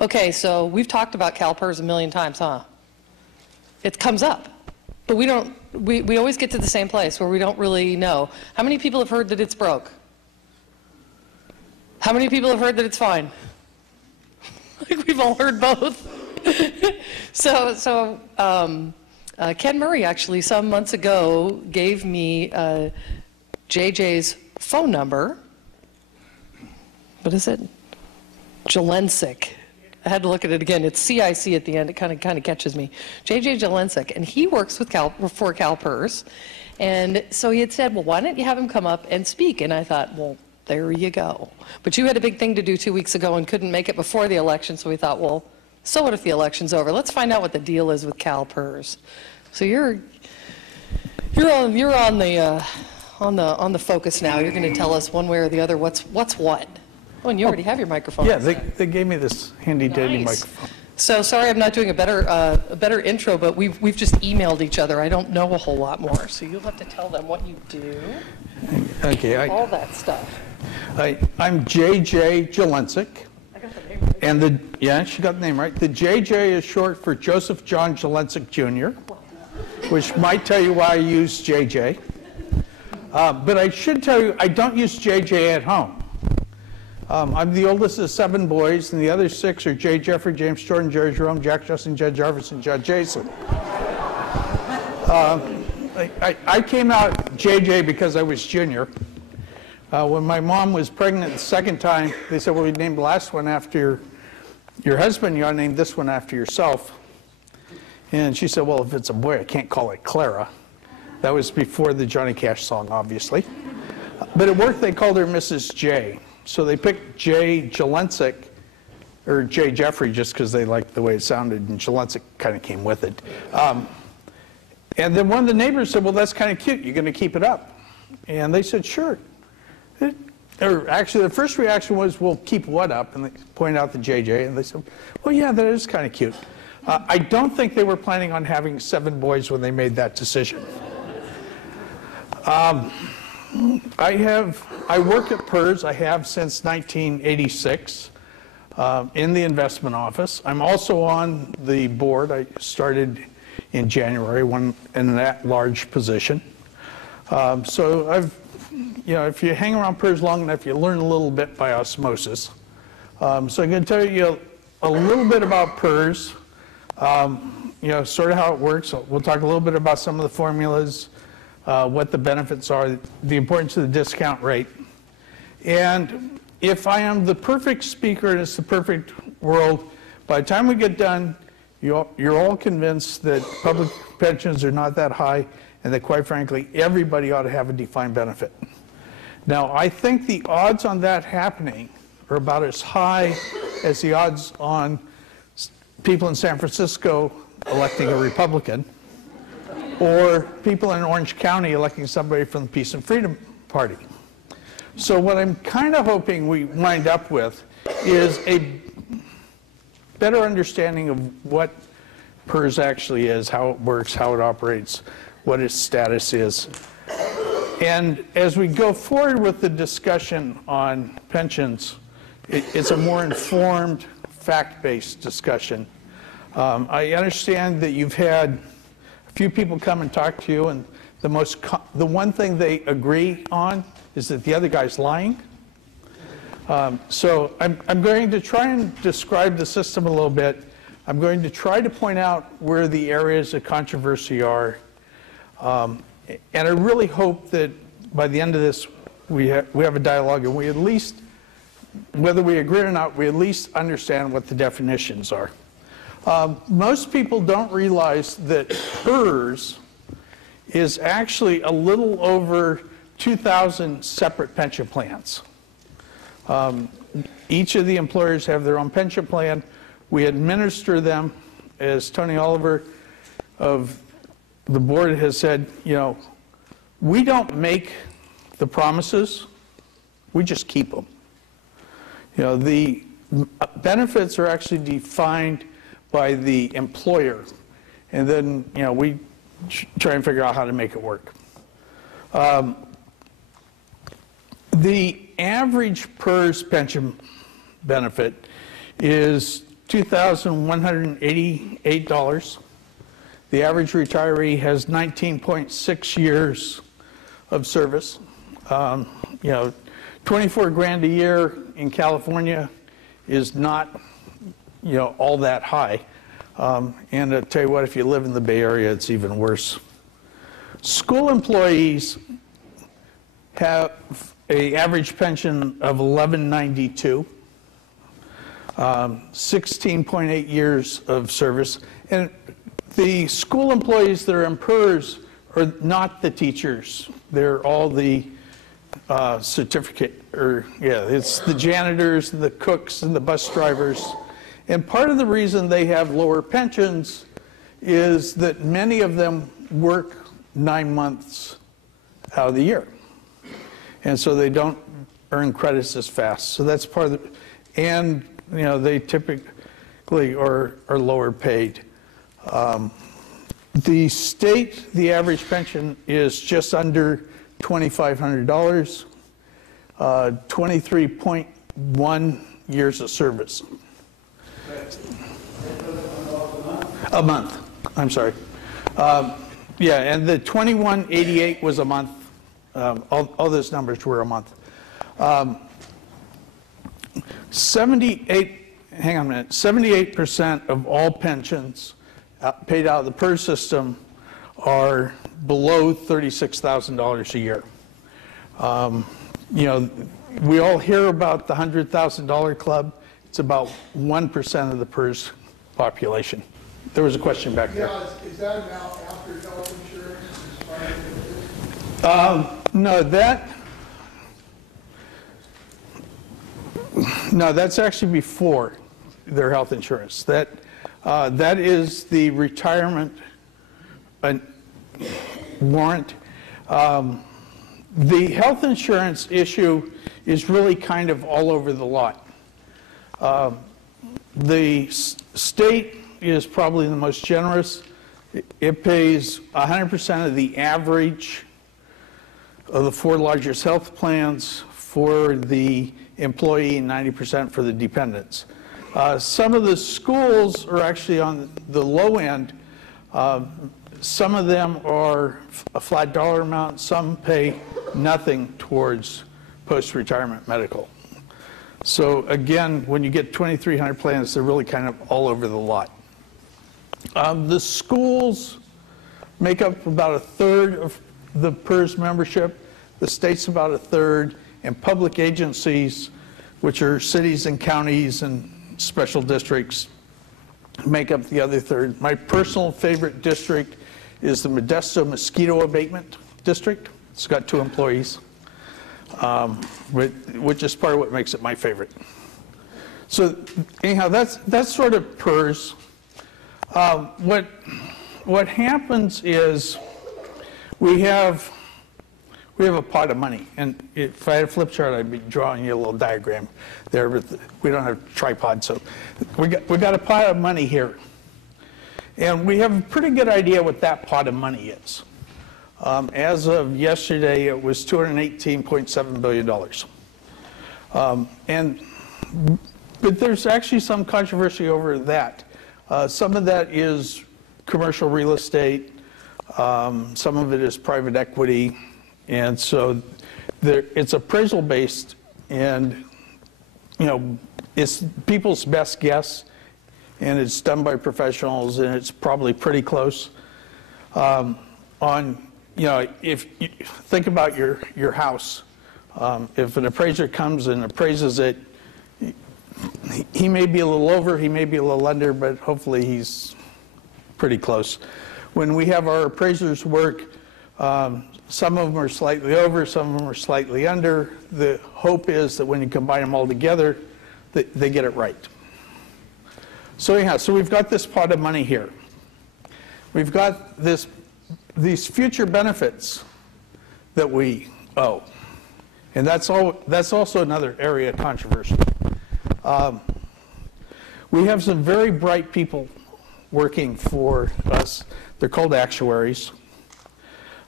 Okay, so we've talked about CalPers a million times, huh? It comes up, but we always get to the same place where we don't really know. How many people have heard that it's broke? How many people have heard that it's fine? Like we've all heard both. Ken Murray actually some months ago gave me JJ's phone number. What is it? Jelensic. I had to look at it again. It's CIC at the end. It kind of catches me. JJ Jelensic, and he works with for CalPers. And so he had said, well, why don't you have him come up and speak? And I thought, well, there you go. But you had a big thing to do 2 weeks ago and couldn't make it before the election, so we thought, well, so what if the election's over? Let's find out what the deal is with CalPers. So you're on the focus now. You're going to tell us one way or the other what's what. Oh, and you already have your microphone. Yeah, they gave me this handy dandy microphone. So sorry, I'm not doing a better intro, but we've just emailed each other. I don't know a whole lot more, so you'll have to tell them what you do. Okay. All that stuff. I'm JJ Jelensic. I got the name right. And yeah, she got the name right. The JJ is short for Joseph John Jelensic Jr., which might tell you why I use JJ. But I should tell you, I don't use JJ at home. I'm the oldest of 7 boys, and the other 6 are J. Jeffrey, James Jordan, Jerry Jerome, Jack Justin, Jed Jarvis, and Judd Jason. I came out JJ because I was junior. When my mom was pregnant the second time, they said, well, we named the last one after your husband, you ought to name this one after yourself. And she said, well, if it's a boy, I can't call it Clara. That was before the Johnny Cash song, obviously. But at work, they called her Mrs. J. So they picked J. Jelensic, or J. Jeffrey, just because they liked the way it sounded, and Jelensic kind of came with it. And then one of the neighbors said, well, that's kind of cute. You're going to keep it up? And they said, sure. Or actually, the first reaction was, well, keep what up? And they pointed out the JJ, and they said, well, yeah, that is kind of cute. I don't think they were planning on having 7 boys when they made that decision. I work at PERS. I have since 1986 in the investment office. I'm also on the board. I started in January, in that large position. So if you hang around PERS long enough, you learn a little bit by osmosis. So I'm going to tell you a little bit about PERS, sort of how it works. We'll talk a little bit about some of the formulas, what the benefits are, the importance of the discount rate. And if I am the perfect speaker and it's the perfect world, by the time we get done, you're all convinced that public pensions are not that high and that, quite frankly, everybody ought to have a defined benefit. Now, I think the odds on that happening are about as high as the odds on people in San Francisco electing a Republican, or people in Orange County electing somebody from the Peace and Freedom Party. So what I'm kind of hoping we wind up with is a better understanding of what PERS actually is, how it works, how it operates, what its status is. And as we go forward with the discussion on pensions, it's a more informed, fact-based discussion. I understand that you've had a few people come and talk to you, and the one thing they agree on is that the other guy's lying. So I'm going to try and describe the system a little bit. I'm going to try to point out where the areas of controversy are. And I really hope that by the end of this, we have a dialogue, and we at least, whether we agree or not, we at least understand what the definitions are. Most people don't realize that PERS is actually a little over 2,000 separate pension plans. Each of the employers have their own pension plan. We administer them, as Tony Oliver of the board has said, we don't make the promises, we just keep them. The benefits are actually defined by the employer, and then we try and figure out how to make it work. The average PERS pension benefit is $2,188. The average retiree has 19.6 years of service. You know, 24 grand a year in California is not, you know, all that high. And I'll tell you what, if you live in the Bay Area, it's even worse. School employees have an average pension of $11.92, 16.8 years of service. And the school employees that are in PERS are not the teachers. They're all the it's the janitors, the cooks, and the bus drivers. And part of the reason they have lower pensions is that many of them work 9 months out of the year. And so they don't earn credits as fast. So that's part of the, and you know, they typically are lower paid. The state, the average pension is just under $2,500, 23.1 years of service. A month, I'm sorry. Yeah, and the 2188 was a month. All those numbers were a month. 78% of all pensions paid out of the PERS system are below $36,000 a year. You know, we all hear about the $100,000 club. It's about 1% of the PERS population. There was a question back there. Yeah, is that amount after health insurance? No, that's actually before their health insurance. That is the retirement warrant. The health insurance issue is really kind of all over the lot. The state is probably the most generous. It pays 100% of the average of the 4 largest health plans for the employee and 90% for the dependents. Some of the schools are actually on the low end. Some of them are a flat dollar amount. Some pay nothing towards post-retirement medical. So again, when you get 2,300 plans, they're really kind of all over the lot. The schools make up about 1/3 of the PERS membership. The state's about 1/3, and public agencies, which are cities and counties and special districts, make up the other 1/3. My personal favorite district is the Modesto Mosquito Abatement District. It's got 2 employees, which is part of what makes it my favorite. So anyhow, that's sort of PERS. What happens is we have a pot of money, and if I had a flip chart, I'd be drawing you a little diagram there, but we don't have a tripod, so we got a pot of money here, and we have a pretty good idea what that pot of money is. As of yesterday, it was $218.7 billion, but there's actually some controversy over that. Some of that is commercial real estate. Some of it is private equity. And so it's appraisal based, and you know, it's people's best guess, and it's done by professionals, and it's probably pretty close. On, you know, if you think about your house, if an appraiser comes and appraises it, he may be a little over, he may be a little under, but hopefully he's pretty close. When we have our appraisers work, some of them are slightly over, some of them are slightly under. The hope is that when you combine them all together, they get it right. So anyhow, so we've got this pot of money here. We've got these future benefits that we owe. And that's also another area of controversy. We have some very bright people working for us. They're called actuaries.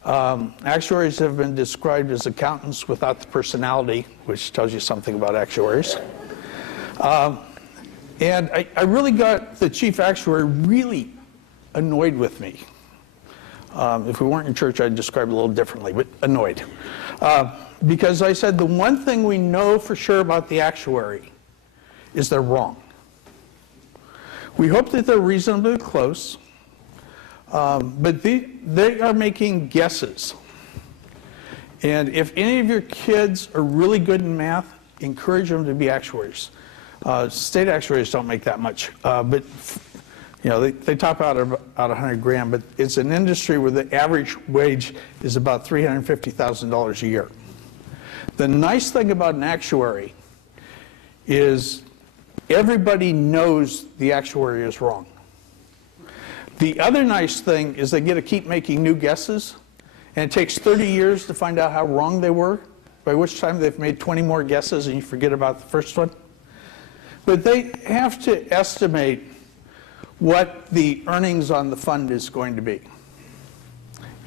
Actuaries have been described as accountants without the personality, which tells you something about actuaries. And I really got the chief actuary really annoyed with me. If we weren't in church, I'd describe it a little differently, but annoyed. Because I said the one thing we know for sure about the actuary is they're wrong. We hope that they're reasonably close, but they are making guesses. And if any of your kids are really good in math, encourage them to be actuaries. State actuaries don't make that much, but you know, they top out at about 100 grand, but it's an industry where the average wage is about $350,000 a year. The nice thing about an actuary is everybody knows the actuary is wrong. The other nice thing is they get to keep making new guesses, and it takes 30 years to find out how wrong they were, by which time they've made 20 more guesses and you forget about the first one. But they have to estimate what the earnings on the fund is going to be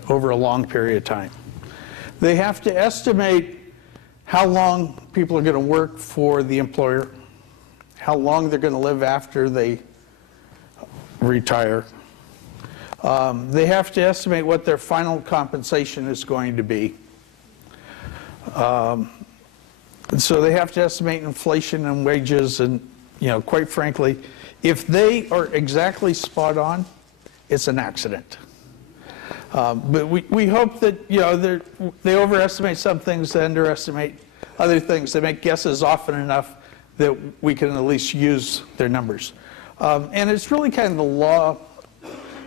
over a long period of time. They have to estimate how long people are going to work for the employer, how long they're going to live after they retire. They have to estimate what their final compensation is going to be. So they have to estimate inflation and wages, and you know, quite frankly, if they are exactly spot on, it's an accident. But we hope that, you know, they overestimate some things, they underestimate other things. They make guesses often enough that we can at least use their numbers. And it's really kind of the law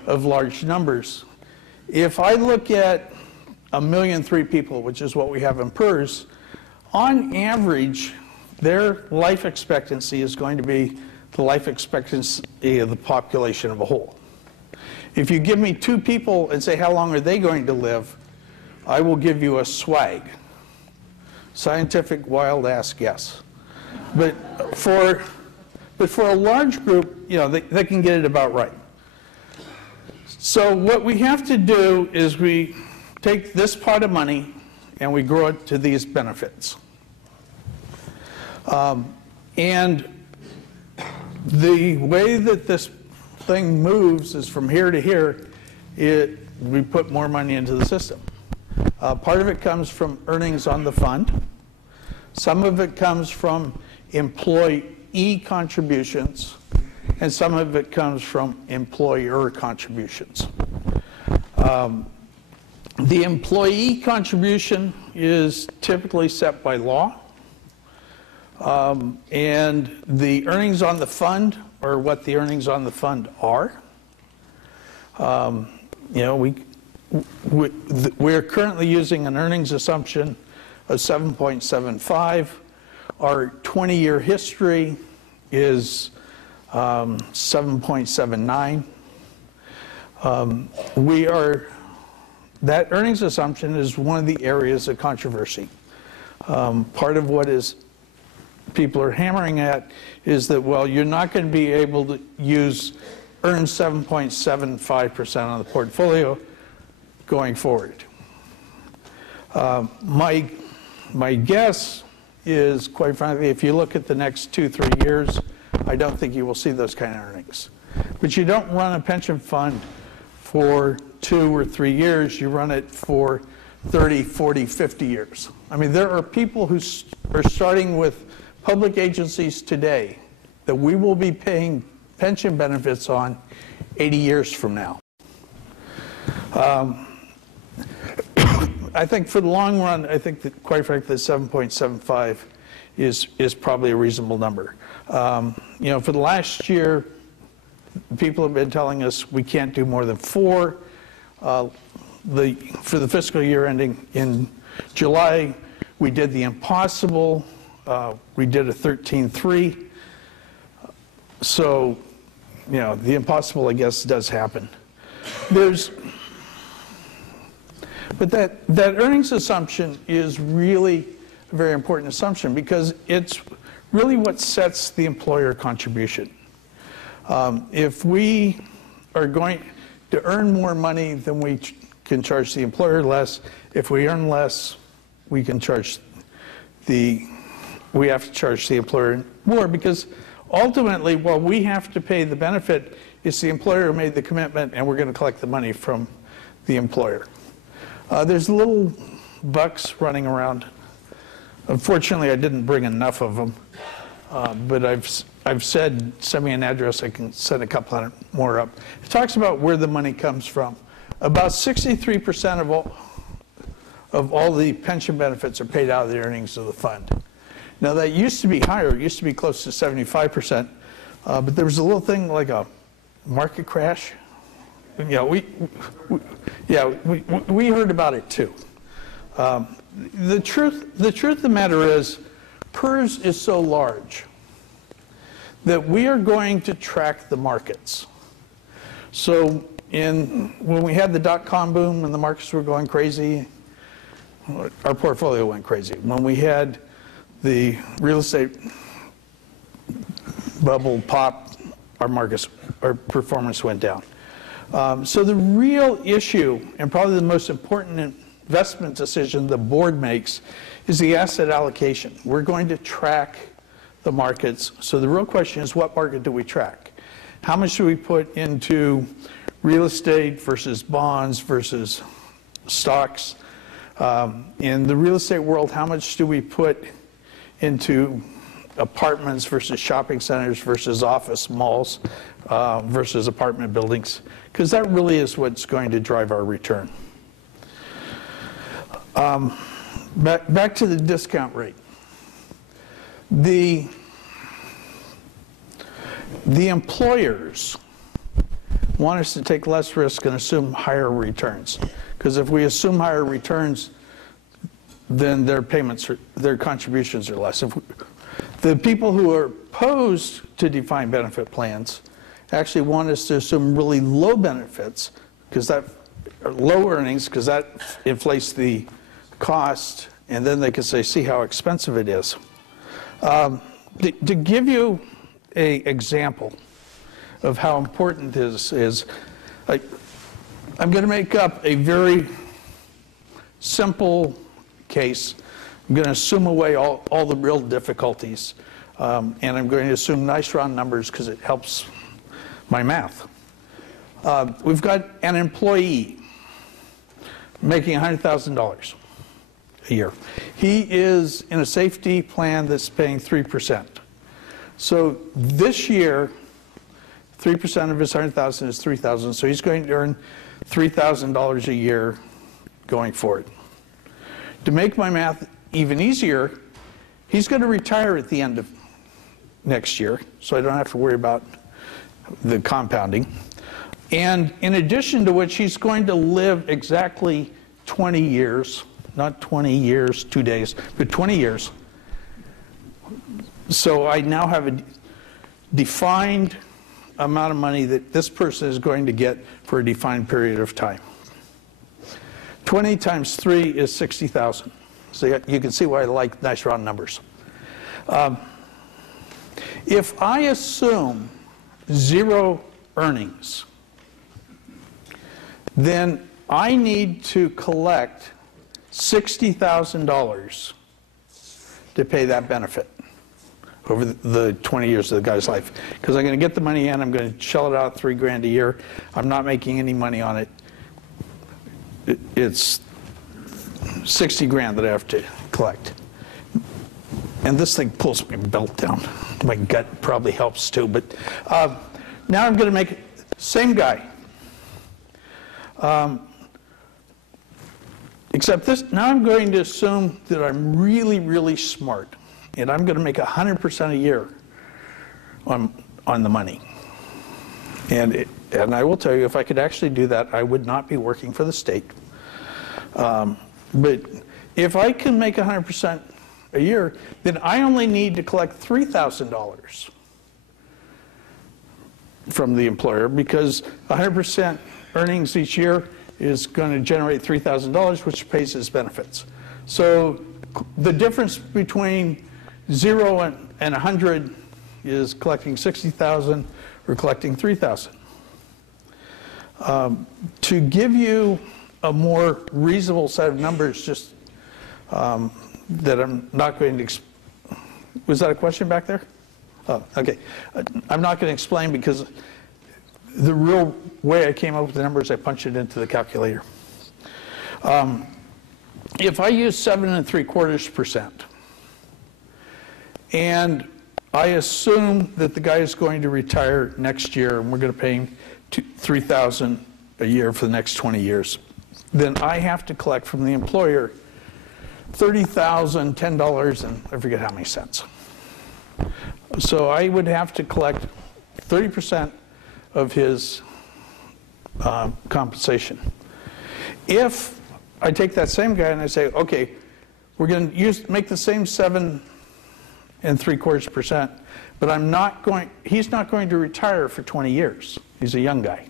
of large numbers. If I look at 1,000,003 people, which is what we have in PERS, on average, their life expectancy is going to be the life expectancy of the population of a whole. If you give me 2 people and say how long are they going to live, I will give you a swag. Scientific wild ass guess. But for a large group, you know, they can get it about right. So what we have to do is we take this pot of money and we grow it to these benefits. And the way that this thing moves is from here to here, we put more money into the system. Part of it comes from earnings on the fund. Some of it comes from employee contributions, and some of it comes from employer contributions. The employee contribution is typically set by law. And the earnings on the fund are what the earnings on the fund are. You know, we're currently using an earnings assumption of 7.75. Our 20-year history is 7.79. That earnings assumption is one of the areas of controversy. Part of what people are hammering at is that, well, you're not going to be able to earn 7.75% on the portfolio going forward. My guess is, quite frankly, if you look at the next 2-3 years, I don't think you will see those kind of earnings. But you don't run a pension fund for 2 or 3 years, you run it for 30, 40, 50 years. I mean, there are people who are starting with public agencies today that we will be paying pension benefits on 80 years from now. I think for the long run, I think that, quite frankly, 7.75 is probably a reasonable number. You know, for the last year, people have been telling us we can't do more than 4. For the fiscal year ending in July, we did the impossible. We did a 13.3. So, you know, the impossible, I guess, does happen. But that earnings assumption is really a very important assumption because it's really what sets the employer contribution. If we are going to earn more money, then we can charge the employer less. If we earn less, we have to charge the employer more, because ultimately, what we have to pay the benefit is the employer who made the commitment, and we're going to collect the money from the employer. There's little bucks running around. Unfortunately, I didn't bring enough of them, but I've said, send me an address, I can send a couple hundred more up. It talks about where the money comes from. About 63% of all the pension benefits are paid out of the earnings of the fund. Now that used to be higher, it used to be close to 75%, but there was a little thing like a market crash. Yeah, we heard about it too. The truth of the matter is, PERS is so large that we are going to track the markets. So when we had the dot-com boom and the markets were going crazy, our portfolio went crazy. When we had the real estate bubble pop, our performance went down. So the real issue, and probably the most important investment decision the board makes, is the asset allocation. We're going to track the markets. So the real question is, what market do we track? How much do we put into real estate versus bonds versus stocks? In the real estate world, how much do we put into apartments versus shopping centers versus office malls versus apartment buildings? Because that really is what's going to drive our return. Back to the discount rate. The employers want us to take less risk and assume higher returns. Because if we assume higher returns, then their contributions are less. The people who are opposed to defined benefit plans actually want us to assume really low benefits, or low earnings, because that inflates the cost, and then they can say, see how expensive it is. To give you an example of how important this is, I'm going to make up a very simple case. I'm going to assume away all the real difficulties, and I'm going to assume nice round numbers because it helps my math. We've got an employee making $100,000 a year. He is in a safety plan that's paying 3%. So this year, 3% of his $100,000 is $3,000, so he's going to earn $3,000 a year going forward. To make my math even easier, he's going to retire at the end of next year, so I don't have to worry about the compounding. And in addition to which, he's going to live exactly 20 years, not 20 years, 2 days, but 20 years. So I now have a defined amount of money that this person is going to get for a defined period of time. 20 times 3 is 60,000. So you can see why I like nice round numbers. If I assume 0 earnings, then I need to collect $60,000 to pay that benefit over the 20 years of the guy's life. Because I'm going to get the money in, I'm going to shell it out $3,000 a year. I'm not making any money on it. It's 60 grand that I have to collect. And this thing pulls my belt down. My gut probably helps too, but now I'm going to make it, same guy. Except this, now I'm going to assume that I'm really, really smart, and I'm going to make 100% a year on the money. And I will tell you, if I could actually do that, I would not be working for the state. But if I can make 100% a year, then I only need to collect $3,000 from the employer, because 100% earnings each year is going to generate $3,000, which pays his benefits. So the difference between 0 and 100 is collecting 60,000 or collecting 3,000. To give you a more reasonable set of numbers, just that I'm not going to. Was that a question back there? Oh, okay. I'm not going to explain because the real way I came up with the numbers, I punched it into the calculator. If I use 7.75%, and I assume that the guy is going to retire next year, and we're going to pay him $3,000 a year for the next 20 years, then I have to collect from the employer $30,010 and I forget how many cents. So I would have to collect 30% of his compensation. If I take that same guy and I say, okay, we're going to make the same 7.75%, but he's not going to retire for 20 years. He's a young guy.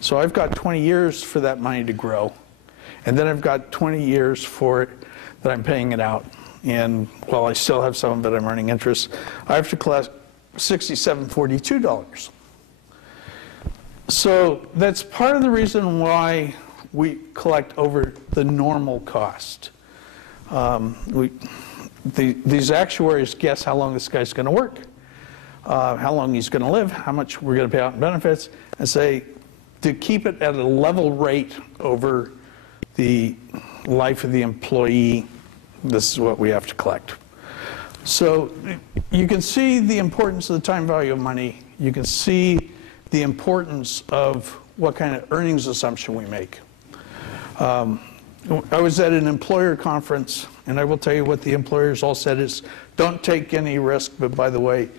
So I've got 20 years for that money to grow, and then I've got 20 years for it that I'm paying it out. And while I still have some of it, I'm earning interest. I have to collect $67.42. So that's part of the reason why we collect over the normal cost. These actuaries guess how long this guy's going to work, how long he's going to live, how much we're going to pay out in benefits, and say to keep it at a level rate over the life of the employee, this is what we have to collect. So you can see the importance of the time value of money. You can see the importance of what kind of earnings assumption we make. I was at an employer conference, and I will tell you what the employers all said is, don't take any risk, but by the way,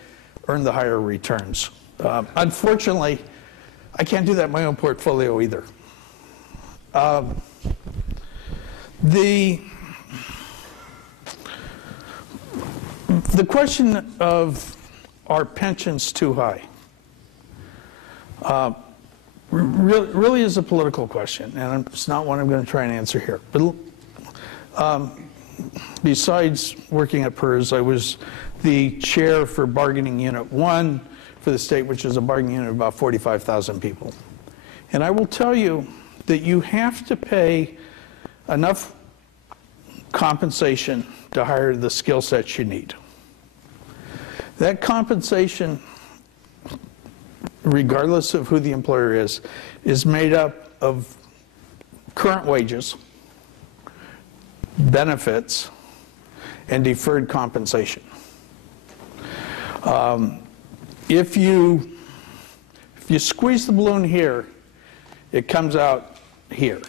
earn the higher returns. Unfortunately, I can't do that in my own portfolio either. The question of, are pensions too high? Really is a political question, and it's not one I'm going to try and answer here. But besides working at PERS, I was the chair for Bargaining Unit 1 for the state, which is a bargaining unit of about 45,000 people. And I will tell you that you have to pay enough compensation to hire the skill sets you need. That compensation, regardless of who the employer is made up of current wages, benefits, and deferred compensation. If you squeeze the balloon here, it comes out here.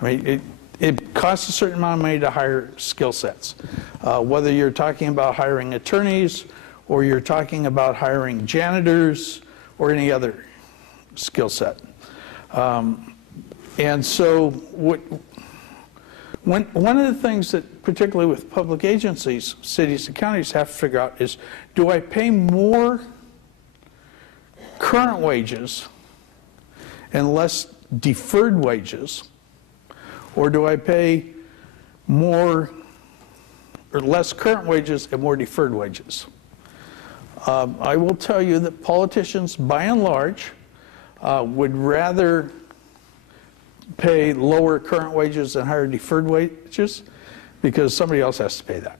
I mean, it costs a certain amount of money to hire skill sets. Whether you're talking about hiring attorneys, or you're talking about hiring janitors, or any other skill set. And so one of the things that, particularly with public agencies, cities and counties have to figure out is, do I pay more current wages and less deferred wages, or do I pay more or less current wages and more deferred wages? I will tell you that politicians, by and large, would rather pay lower current wages and higher deferred wages because somebody else has to pay that.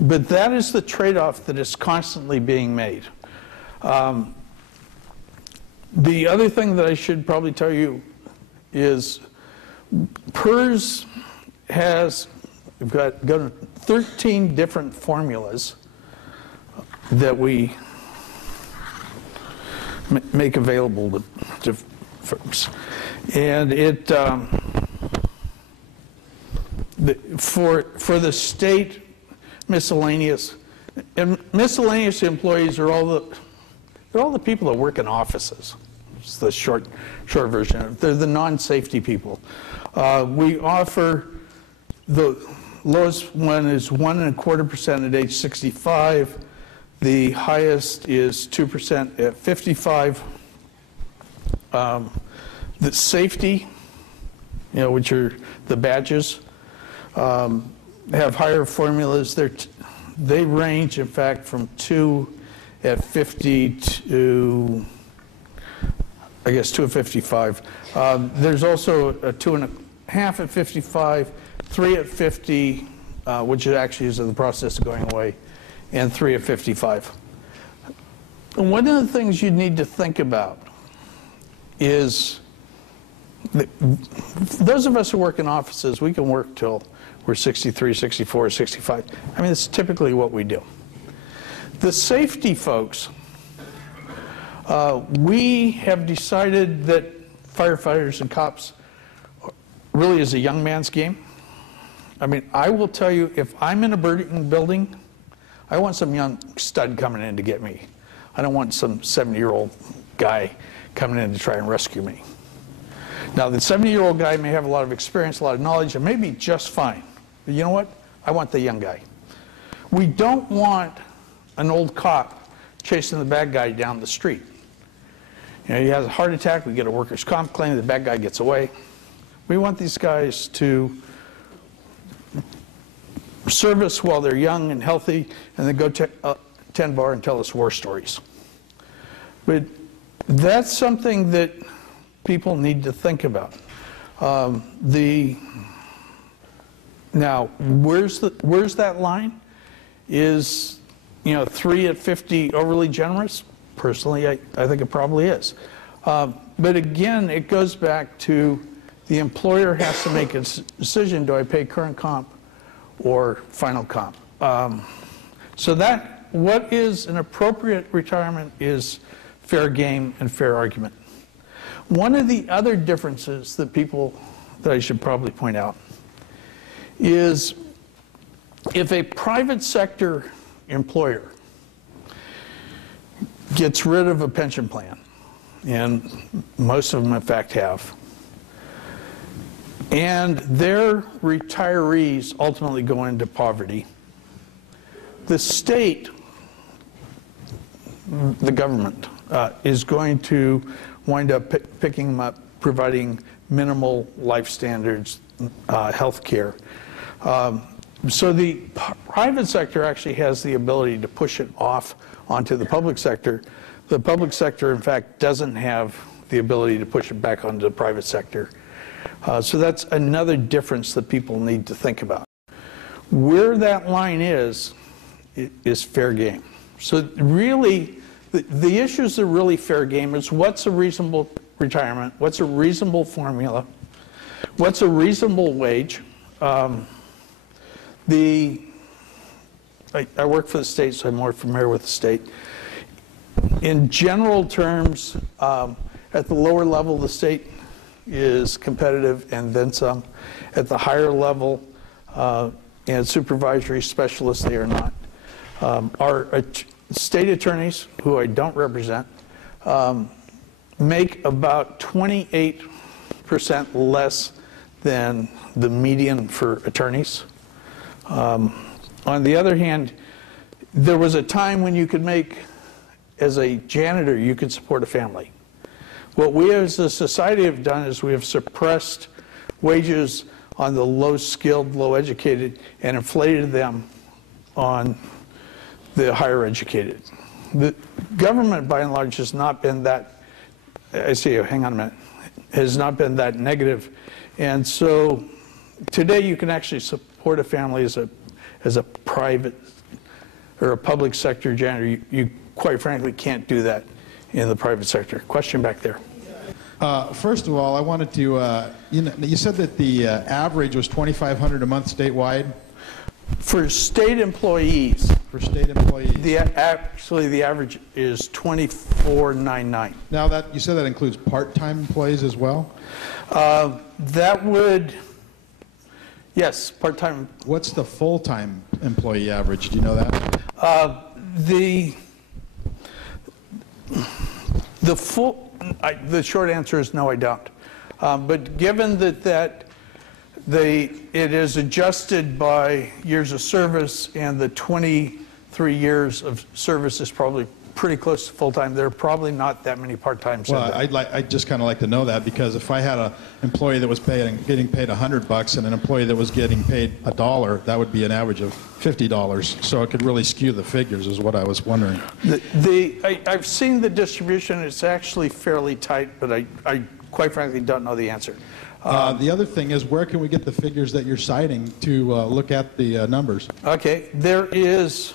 But that is the trade-off that is constantly being made. The other thing that I should probably tell you is PERS has got 13 different formulas that we make available to folks. And it, for the state miscellaneous, and miscellaneous employees are they're all the people that work in offices. It's the short version. They're the non-safety people. We offer, the lowest one is 1.25% at age 65. The highest is 2% at 55. The safety, which are the badges, have higher formulas. They range, in fact, from 2 at 50 to, I guess, 2 at 55. There's also a 2.5 at 55, 3 at 50, which actually is in the process of going away, and 3 at 55. And one of the things you need to think about is those of us who work in offices, we can work till we're 63, 64, 65. I mean, it's typically what we do. The safety folks, we have decided that firefighters and cops really is a young man's game. I mean, I will tell you, if I'm in a burning building, I want some young stud coming in to get me. I don't want some 70-year-old guy coming in to try and rescue me. Now, the 70-year-old guy may have a lot of experience, a lot of knowledge, and may be just fine. But you know what? I want the young guy. We don't want an old cop chasing the bad guy down the street. You know, he has a heart attack, we get a workers' comp claim, the bad guy gets away. We want these guys to serve us while they're young and healthy, and then go 10 bar and tell us war stories. But that's something that people need to think about. Now, where's that line? Is, you know, 3 at 50 overly generous? Personally, I think it probably is. But again, it goes back to the employer has to make a decision: do I pay current comp or final comp? So that, what is an appropriate retirement is fair game and fair argument. One of the other differences that I should probably point out is if a private sector employer gets rid of a pension plan, and most of them in fact have, and their retirees ultimately go into poverty, the state, the government, is going to wind up picking them up, providing minimal life standards, health care. So the private sector actually has the ability to push it off onto the public sector. The public sector, in fact, doesn't have the ability to push it back onto the private sector. So that's another difference that people need to think about. Where that line is fair game. So really, the issues that are really fair game is what's a reasonable retirement, what's a reasonable formula, what's a reasonable wage. I work for the state, so I'm more familiar with the state. In general terms, at the lower level, the state is competitive and then some. At the higher level and supervisory specialists, they are not. Our state attorneys, who I don't represent, make about 28% less than the median for attorneys. On the other hand, there was a time when you could make, as a janitor, you could support a family. What we as a society have done is we have suppressed wages on the low-skilled, low-educated, and inflated them on the higher educated. The government, by and large, has not been that, hang on a minute, has not been that negative. And so today you can actually support a family as a private or a public sector janitor. You quite frankly can't do that in the private sector. Question back there. First of all, I wanted to, you said that the average was $2,500 a month statewide? For state employees. For state employees. Actually, the average is $2,499. Now, you said that includes part-time employees as well? That would, yes, part-time. What's the full-time employee average? Do you know that? The short answer is no, I don't. But given that it is adjusted by years of service, and the 23 years of service is probably pretty close to full-time, there are probably not that many part-times. Well, I'd just kind of like to know that, because if I had an employee that was getting paid $100 and an employee that was getting paid $1, that would be an average of $50. So it could really skew the figures, is what I was wondering. I've seen the distribution. It's actually fairly tight, but I quite frankly don't know the answer. The other thing is, where can we get the figures that you're citing to look at the numbers? Okay, there is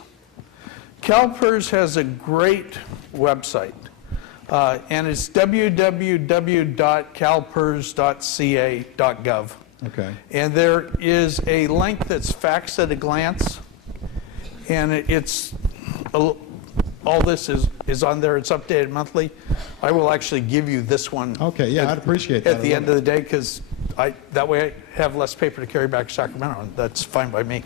CalPers has a great website, and it's www.calpers.ca.gov. Okay. And there is a link that's facts at a glance, and all this is on there. It's updated monthly. I will actually give you this one. Okay, yeah, I'd appreciate that. At the end of the day, because that way I have less paper to carry back to Sacramento, and that's fine by me.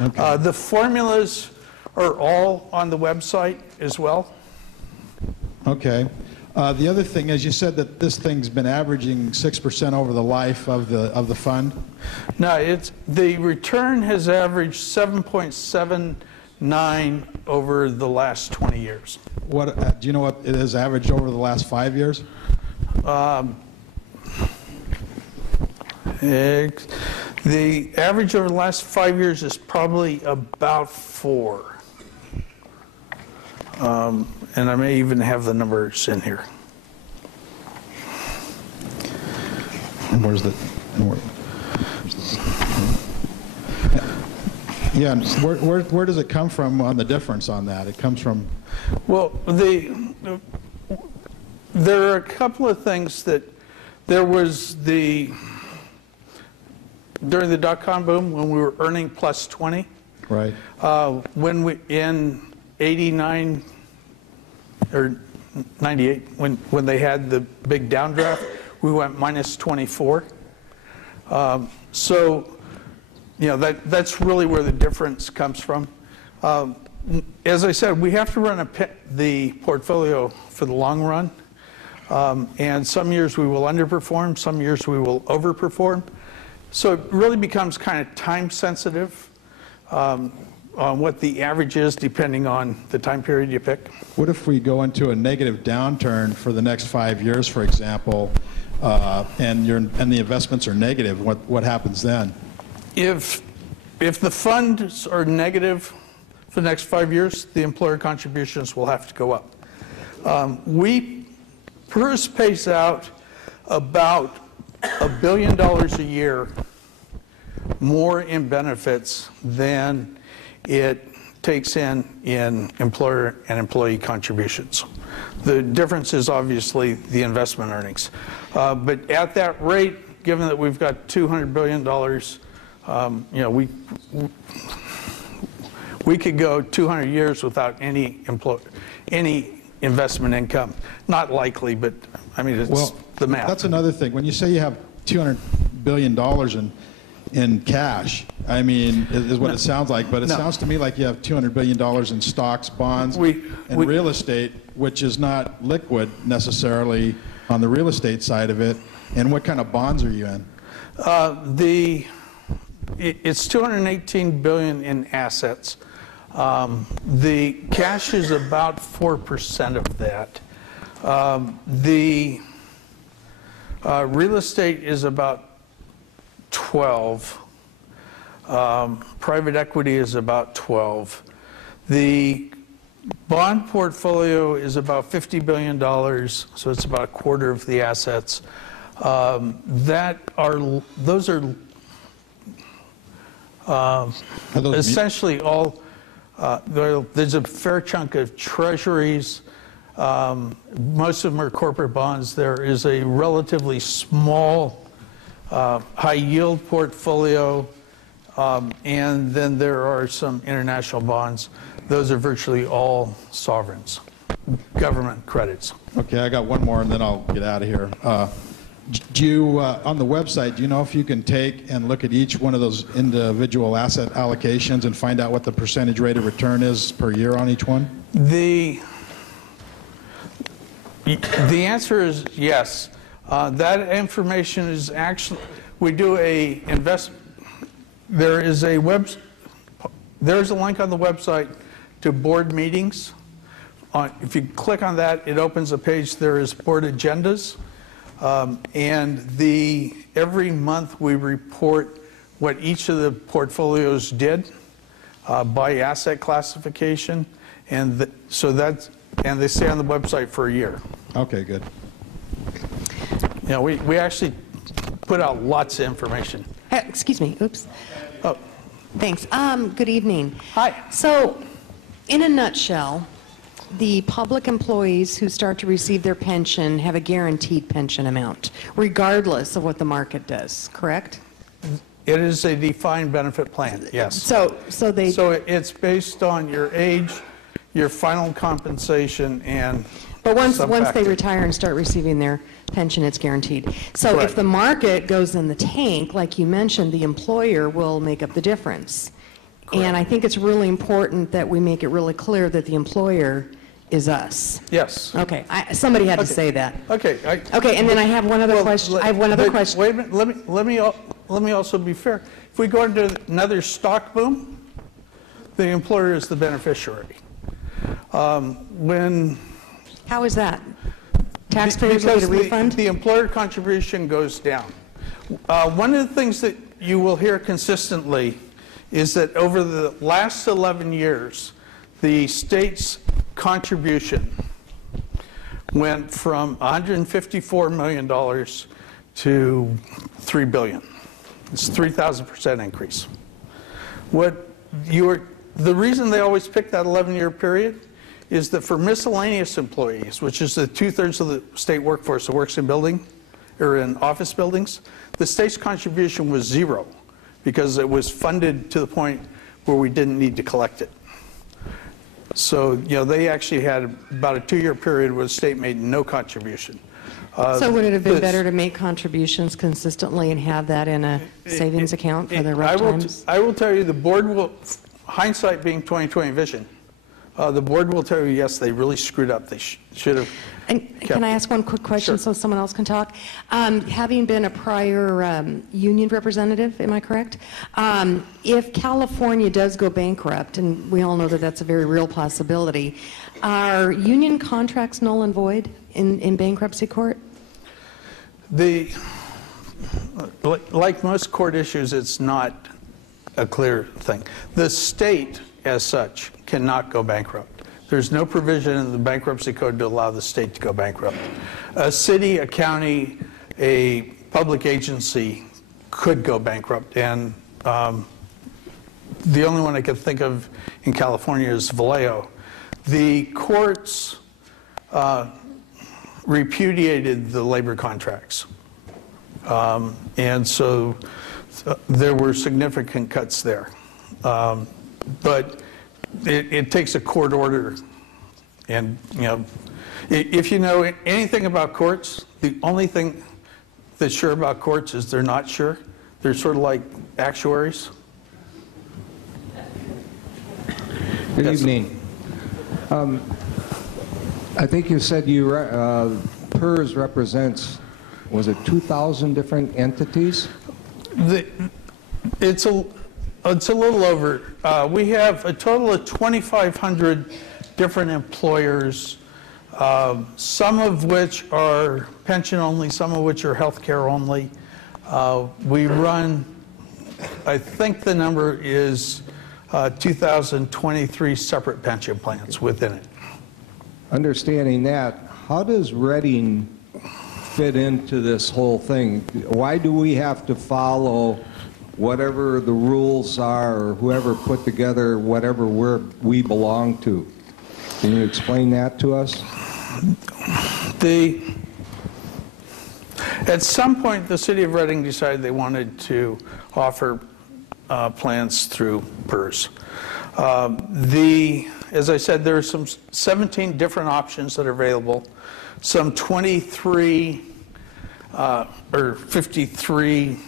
Okay. The formulas are all on the website as well. Okay. The other thing is, you said that this thing's been averaging 6% over the life of the fund. No, the return has averaged 7.79 over the last 20 years. What do you know what it has averaged over the last 5 years? The average over the last 5 years is probably about 4. And I may even have the numbers in here. And where's the? Yeah, and where does it come from on the difference on that? It comes from. Well, there are a couple of things that there was during the dot-com boom when we were earning plus 20. Right. When we in 89 or 98, when they had the big downdraft, we went minus 24. So, you know, that's really where the difference comes from. As I said, we have to run the portfolio for the long run. And some years we will underperform, some years we will overperform. So it really becomes kind of time sensitive on what the average is depending on the time period you pick. What if we go into a negative downturn for the next 5 years, for example, and the investments are negative? What happens then? If the funds are negative for the next 5 years, the employer contributions will have to go up. PERS pays out about $1 billion a year more in benefits than it takes in employer and employee contributions. The difference is obviously the investment earnings. But at that rate, given that we've got $200 billion, you know, we could go 200 years without any investment income. Not likely, but I mean, it's the math. That's another thing. When you say you have $200 billion in cash, I mean, is what it sounds like, but it sounds to me like you have $200 billion in stocks, bonds, and real estate, which is not liquid necessarily on the real estate side of it. And what kind of bonds are you in? It's $218 billion in assets. The cash is about 4% of that. The real estate is about 12. Private equity is about 12. The bond portfolio is about $50 billion, so it's about a quarter of the assets. Those are essentially all. There's a fair chunk of treasuries. Most of them are corporate bonds. There is a relatively small high yield portfolio, and then there are some international bonds. Those are virtually all sovereigns, government credits. Okay, I got one more and then I'll get out of here. Do you, on the website, do you know if you can take and look at each one of those individual asset allocations and find out what the percentage rate of return is per year on each one? The answer is yes. That information is actually, we do there's a link on the website to board meetings. If you click on that, it opens a page. There is board agendas. And every month we report what each of the portfolios did by asset classification, and they stay on the website for a year. Okay, good. You know, we actually put out lots of information. Excuse me, oops. Oh, Thanks. Good evening. hi. So In a nutshell, the public employees who start to receive their pension have a guaranteed pension amount, regardless of what the market does, correct? It is a defined benefit plan, yes. So It's based on your age, your final compensation, and but once they subtracted. retire and start receiving their pension, it's guaranteed. So Correct. if the market goes in the tank, like you mentioned, the employer will make up the difference. And I think it's really important that we make it really clear that the employer is us. Yes. Okay, somebody had to Okay. say that. Okay. Okay, and then I have one other Well, question. I have one other but question. Wait a minute, let me also be fair. If we go into another stock boom, the employer is the beneficiary. When How is that? Taxpayers will get a refund? the employer contribution goes down. One of the things that you will hear consistently is that over the last 11 years, the state's contribution went from $154 million to $3 billion. It's a 3,000% increase. The reason they always pick that 11-year period is that for miscellaneous employees, which is the 2/3 of the state workforce that works in building or in office buildings, the state's contribution was zero because it was funded to the point where we didn't need to collect it. So, they actually had about a 2-year period where the state made no contribution. So would it have been better to make contributions consistently and have that in a savings account for the rough times? I will tell you, the board will, hindsight being 20/20 vision, the board will tell you, yes, they really screwed up. They should have. And can I ask one quick question so someone else can talk? Having been a prior union representative, am I correct? If California does go bankrupt, and we all know that that's a very real possibility, are union contracts null and void in bankruptcy court? Like most court issues, it's not a clear thing. The state, as such, cannot go bankrupt. There's no provision in the bankruptcy code to allow the state to go bankrupt. A city, a county, a public agency could go bankrupt, and the only one I can think of in California is Vallejo. The courts repudiated the labor contracts, and so there were significant cuts there. But it takes a court order, and if you know anything about courts, the only thing that's sure about courts is they're not sure. They're sort of like actuaries. Good Yes. evening. I think you said PERS represents, was it 2,000 different entities? It's a little over. We have a total of 2,500 different employers, some of which are pension only, some of which are health care only. We run, I think the number is 2,023 separate pension plans within it. Understanding that, how does Reading fit into this whole thing? Why do we have to follow whatever the rules are, or whoever put together whatever we belong to? Can you explain that to us? At some point, the city of Reading decided they wanted to offer plans through PERS. As I said, there are some 17 different options that are available, some 23 or 53,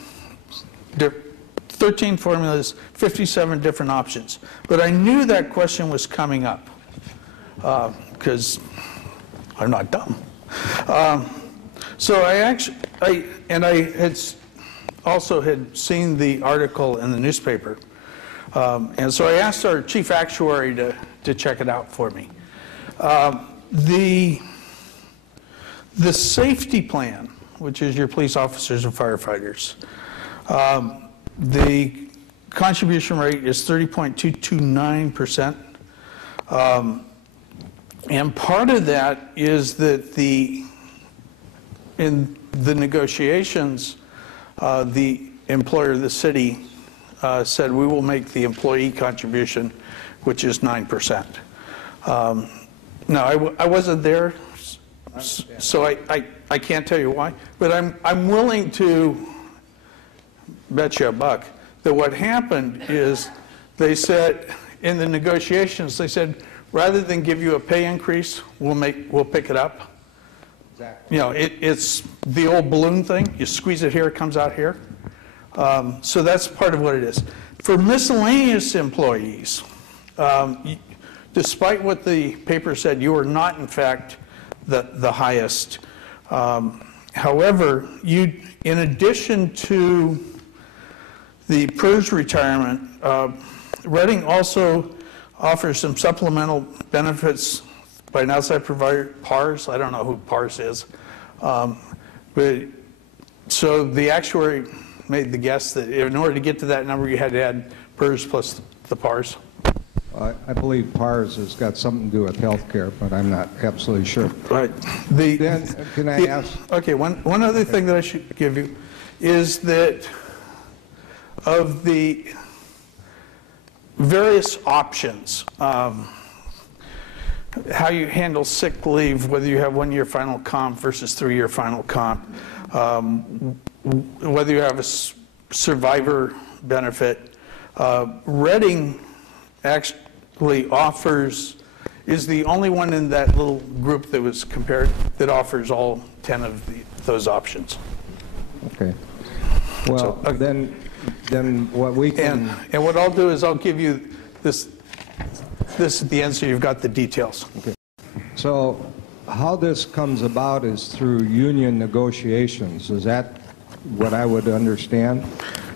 13 formulas, 57 different options. But I knew that question was coming up because I'm not dumb. So I had also had seen the article in the newspaper. And so I asked our chief actuary to check it out for me. The safety plan, which is your police officers and firefighters, the contribution rate is 30.229%. And part of that is that in the negotiations, the employer, the city, said we will make the employee contribution which is 9%. Now, I wasn't there, so I can't tell you why, but I'm willing to bet you a buck that what happened is they said, in the negotiations, they said, rather than give you a pay increase, we'll pick it up. Exactly. You know, it's the old balloon thing. You squeeze it here, it comes out here. So that's part of what it is. For miscellaneous employees, despite what the paper said, you are not, in fact, the highest. However, in addition to the PERS retirement, Reading also offers some supplemental benefits by an outside provider, PARS. I don't know who PARS is. But so the actuary made the guess that in order to get to that number, you had to add PERS plus the PARS. I believe PARS has got something to do with healthcare, but I'm not absolutely sure. Right. Then, can I ask? Okay, one other thing that I should give you is that of the various options, how you handle sick leave, whether you have 1-year final comp versus 3-year final comp, whether you have a survivor benefit, Reading actually is the only one in that little group that was compared that offers all 10 of those options. Okay. Well, So, then what we can... And what I'll do is I'll give you this at the end so you've got the details. Okay. So how this comes about is through union negotiations. Is that what I would understand?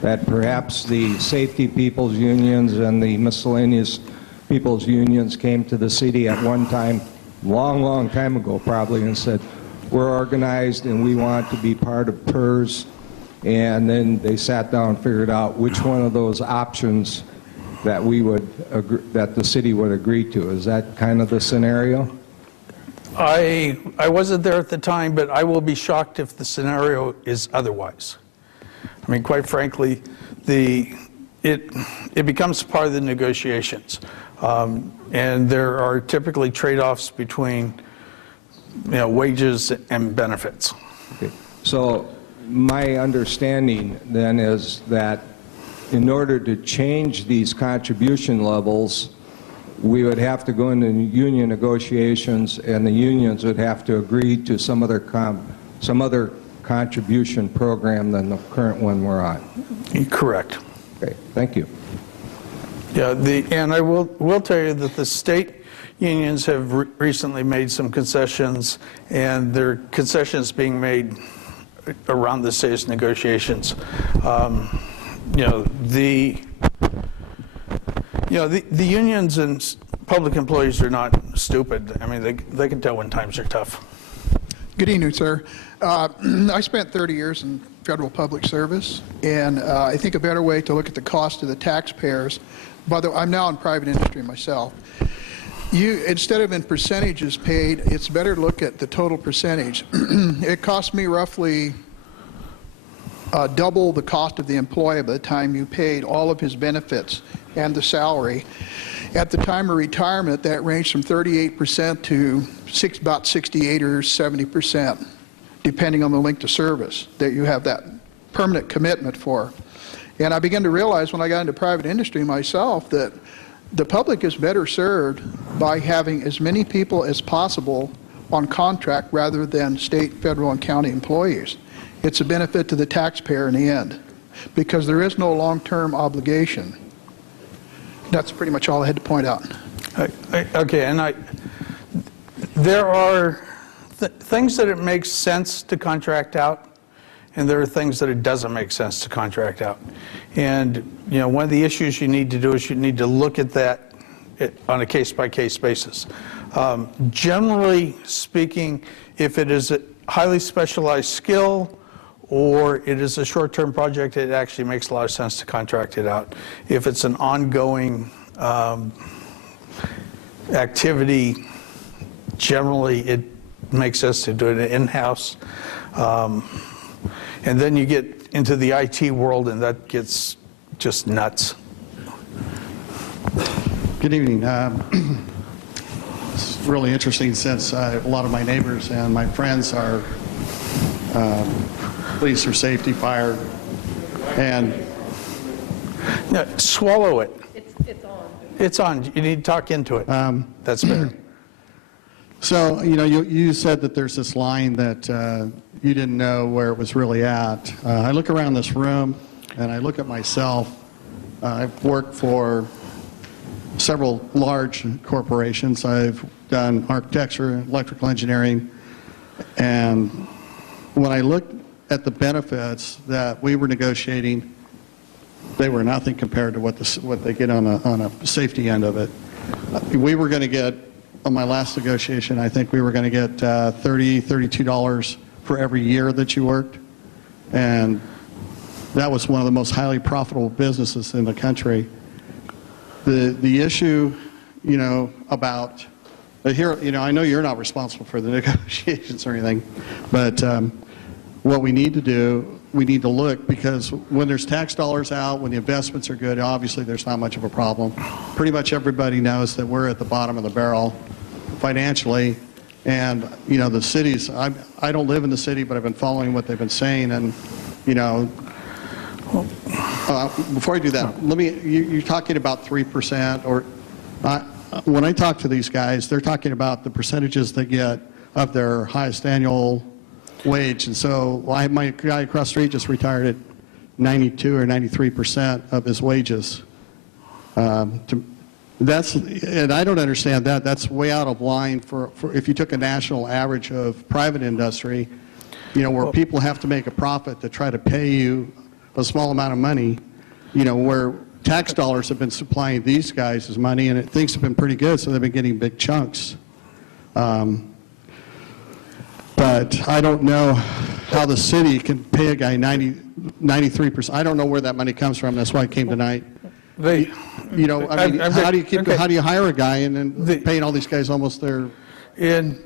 That perhaps the safety people's unions and the miscellaneous people's unions came to the city at one time, long time ago probably, and said, we're organized and we want to be part of PERS. And then they sat down and figured out which one of those options that that the city would agree to. Is that kind of the scenario? I wasn't there at the time, but I will be shocked if the scenario is otherwise. I mean, quite frankly, it becomes part of the negotiations, and there are typically trade-offs between wages and benefits. Okay. So my understanding then is that in order to change these contribution levels, we would have to go into union negotiations, and the unions would have to agree to some other contribution program than the current one we're on. Correct. Okay, thank you. Yeah, and I will tell you that the state unions have recently made some concessions, and there are concessions being made around the state's negotiations. The unions and public employees are not stupid. I mean, they can tell when times are tough. Good evening, sir. I spent 30 years in federal public service, and I think a better way to look at the cost to the taxpayers, by the way, I'm now in private industry myself, instead of in percentages paid, it's better to look at the total percentage. It cost me roughly double the cost of the employee by the time you paid all of his benefits and the salary. At the time of retirement, that ranged from 38% to about 68 or 70%, depending on the length of service that you have that permanent commitment for. And I began to realize when I got into private industry myself that the public is better served by having as many people as possible on contract rather than state, federal, and county employees. It's a benefit to the taxpayer in the end because there is no long-term obligation. That's pretty much all I had to point out. Okay, and there are things that it makes sense to contract out, and there are things that it doesn't make sense to contract out. And one of the issues you need to do is you need to look at that on a case-by-case basis. Generally speaking, if it is a highly specialized skill or it is a short-term project, it actually makes a lot of sense to contract it out. If it's an ongoing activity, generally it makes sense to do it in-house. And then you get into the IT world and that gets just nuts. Good evening. It's really interesting since a lot of my neighbors and my friends are police or safety, fire, and No, swallow it. It's on. It's on. You need to talk into it. That's better. so, you know, you said that there's this line that you didn't know where it was really at. I look around this room and I look at myself. I've worked for several large corporations. I've done architecture, electrical engineering, and when I looked at the benefits that we were negotiating, they were nothing compared to what they get on a safety end of it. We were going to get, on my last negotiation, I think we were going to get $32 for every year that you worked, and that was one of the most highly profitable businesses in the country. The issue, you know, about here, you know, I know you're not responsible for the negotiations or anything, but what we need to do, we need to look, because when there's tax dollars out, when the investments are good, obviously there's not much of a problem. Pretty much everybody knows that we're at the bottom of the barrel financially, and you know, the cities, I don't live in the city, but I've been following what they've been saying, and you know, before I do that, you're talking about 3%, or when I talk to these guys, they're talking about the percentages they get of their highest annual wage. And so my guy across the street just retired at 92 or 93% of his wages. And I don't understand that. That's way out of line for if you took a national average of private industry, you know, where people have to make a profit to try to pay you a small amount of money, you know, where tax dollars have been supplying these guys as money, and things have been pretty good, so they've been getting big chunks. But I don't know how the city can pay a guy 93%. I don't know where that money comes from. That's why I came tonight. You know, I mean, how do you hire a guy and then paying all these guys almost their... In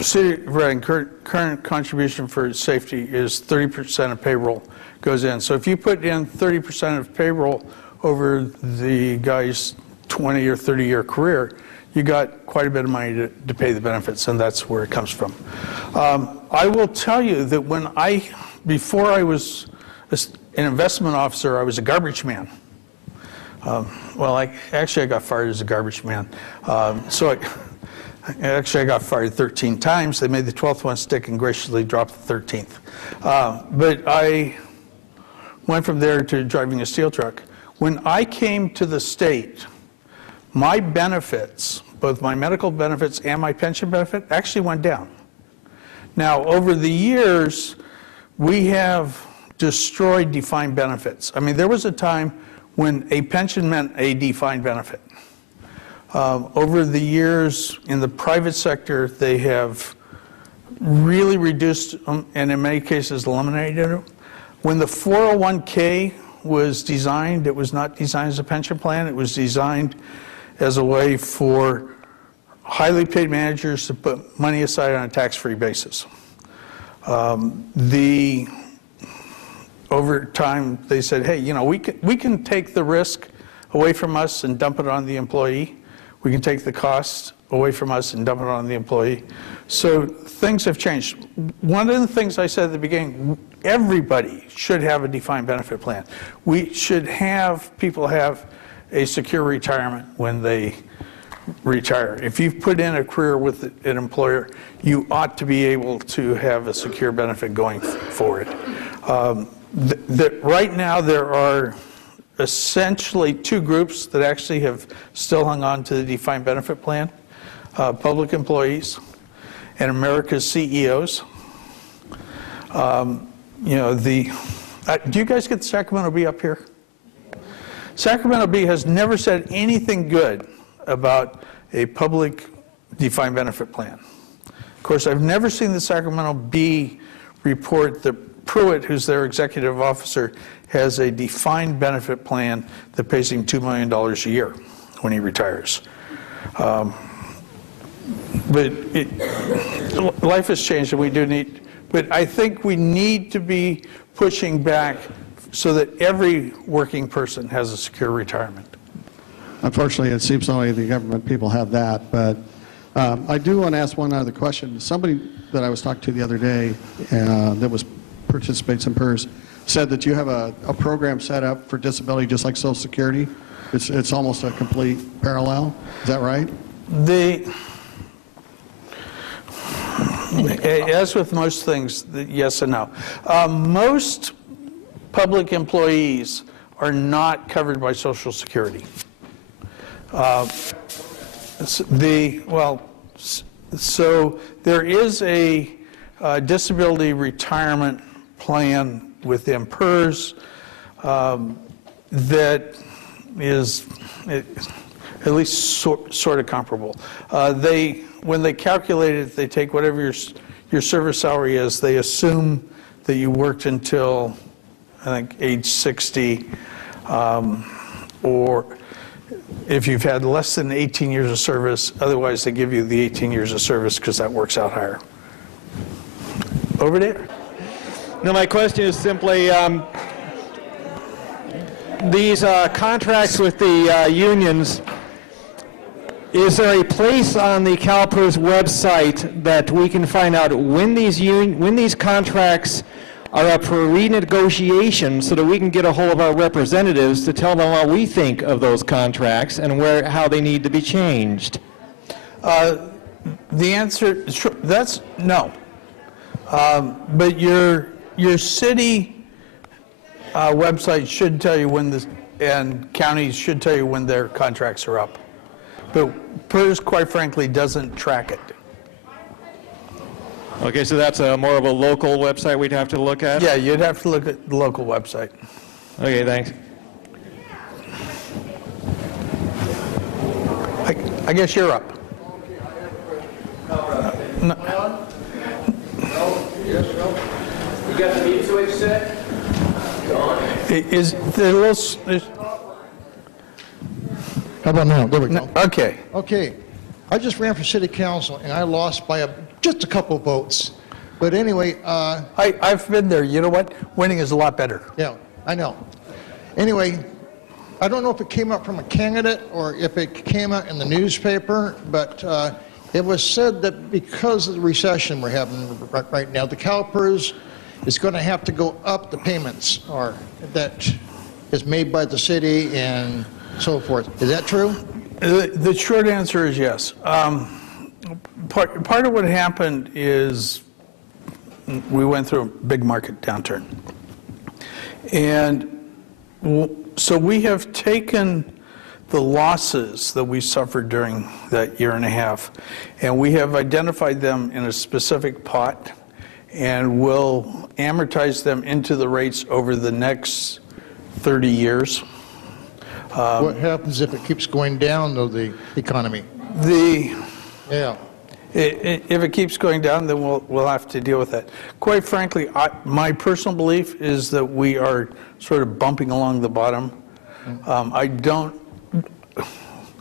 city, right, current contribution for safety is 30% of payroll goes in. So if you put in 30% of payroll over the guy's 20 or 30-year career, you got quite a bit of money to pay the benefits, and that's where it comes from. I will tell you that before I was an investment officer, I was a garbage man. Actually I got fired as a garbage man. Actually, I got fired 13 times. They made the 12th one stick and graciously dropped the 13th. But I went from there to driving a steel truck. When I came to the state, my benefits, both my medical benefits and my pension benefit, actually went down. Now, over the years, we have destroyed defined benefits. I mean, there was a time when a pension meant a defined benefit. Over the years in the private sector, they have really reduced them, and in many cases eliminated them. When the 401k was designed, it was not designed as a pension plan. It was designed as a way for highly paid managers to put money aside on a tax-free basis. Over time, they said, hey, you know, we can take the risk away from us and dump it on the employee. We can take the cost away from us and dump it on the employee. So things have changed. One of the things I said at the beginning, everybody should have a defined benefit plan. We should have people have a secure retirement when they retire. If you've put in a career with an employer, you ought to be able to have a secure benefit going forward. Right now there are essentially two groups that actually have still hung on to the defined benefit plan. Public employees and America's CEOs. You know, do you guys get the Sacramento Bee up here? Sacramento Bee has never said anything good about a public defined benefit plan. Of course, I've never seen the Sacramento Bee report that Pruitt, who's their executive officer, has a defined benefit plan that pays him $2 million a year when he retires. But life has changed, and we do need, but I think we need to be pushing back so that every working person has a secure retirement. Unfortunately, it seems only the government people have that. But I do want to ask one other question. Somebody that I was talking to the other day that participates in PERS said that you have a program set up for disability just like Social Security. It's almost a complete parallel. Is that right? As with most things, yes and no. Most public employees are not covered by Social Security. So there is a disability retirement plan within PERS that is at least sort of comparable. When they calculate it, they take whatever your service salary is, they assume that you worked until, I think, age 60, or if you've had less than 18 years of service, otherwise they give you the 18 years of service because that works out higher. Over there. Now, my question is simply, these contracts with the unions, is there a place on the CalPers website that we can find out when these contracts are up for renegotiation so that we can get a hold of our representatives to tell them what we think of those contracts and how they need to be changed? The answer, that's no. But your city website should tell you when and counties should tell you when their contracts are up. But PERS, quite frankly, doesn't track it. Okay, so that's more of a local website we'd have to look at? Yeah, you'd have to look at the local website. Okay, thanks. I guess you're up. No. You got the meat switch set? Is there a little... How about now? There we go. Okay. Okay. I just ran for city council, and I lost by just a couple votes. But anyway... I've been there. You know what? Winning is a lot better. Yeah, I know. Anyway, I don't know if it came out from a candidate or if it came out in the newspaper, but it was said that because of the recession we're having right now, the CalPers is going to have to go up the payments that is made by the city and so forth. Is that true? The short answer is yes. Part of what happened is we went through a big market downturn. And so we have taken the losses that we suffered during that year and a half, and we have identified them in a specific pot, and we'll amortize them into the rates over the next 30 years. What happens if it keeps going down, though, the economy? Yeah. If it keeps going down, then we'll have to deal with that. Quite frankly, my personal belief is that we are sort of bumping along the bottom.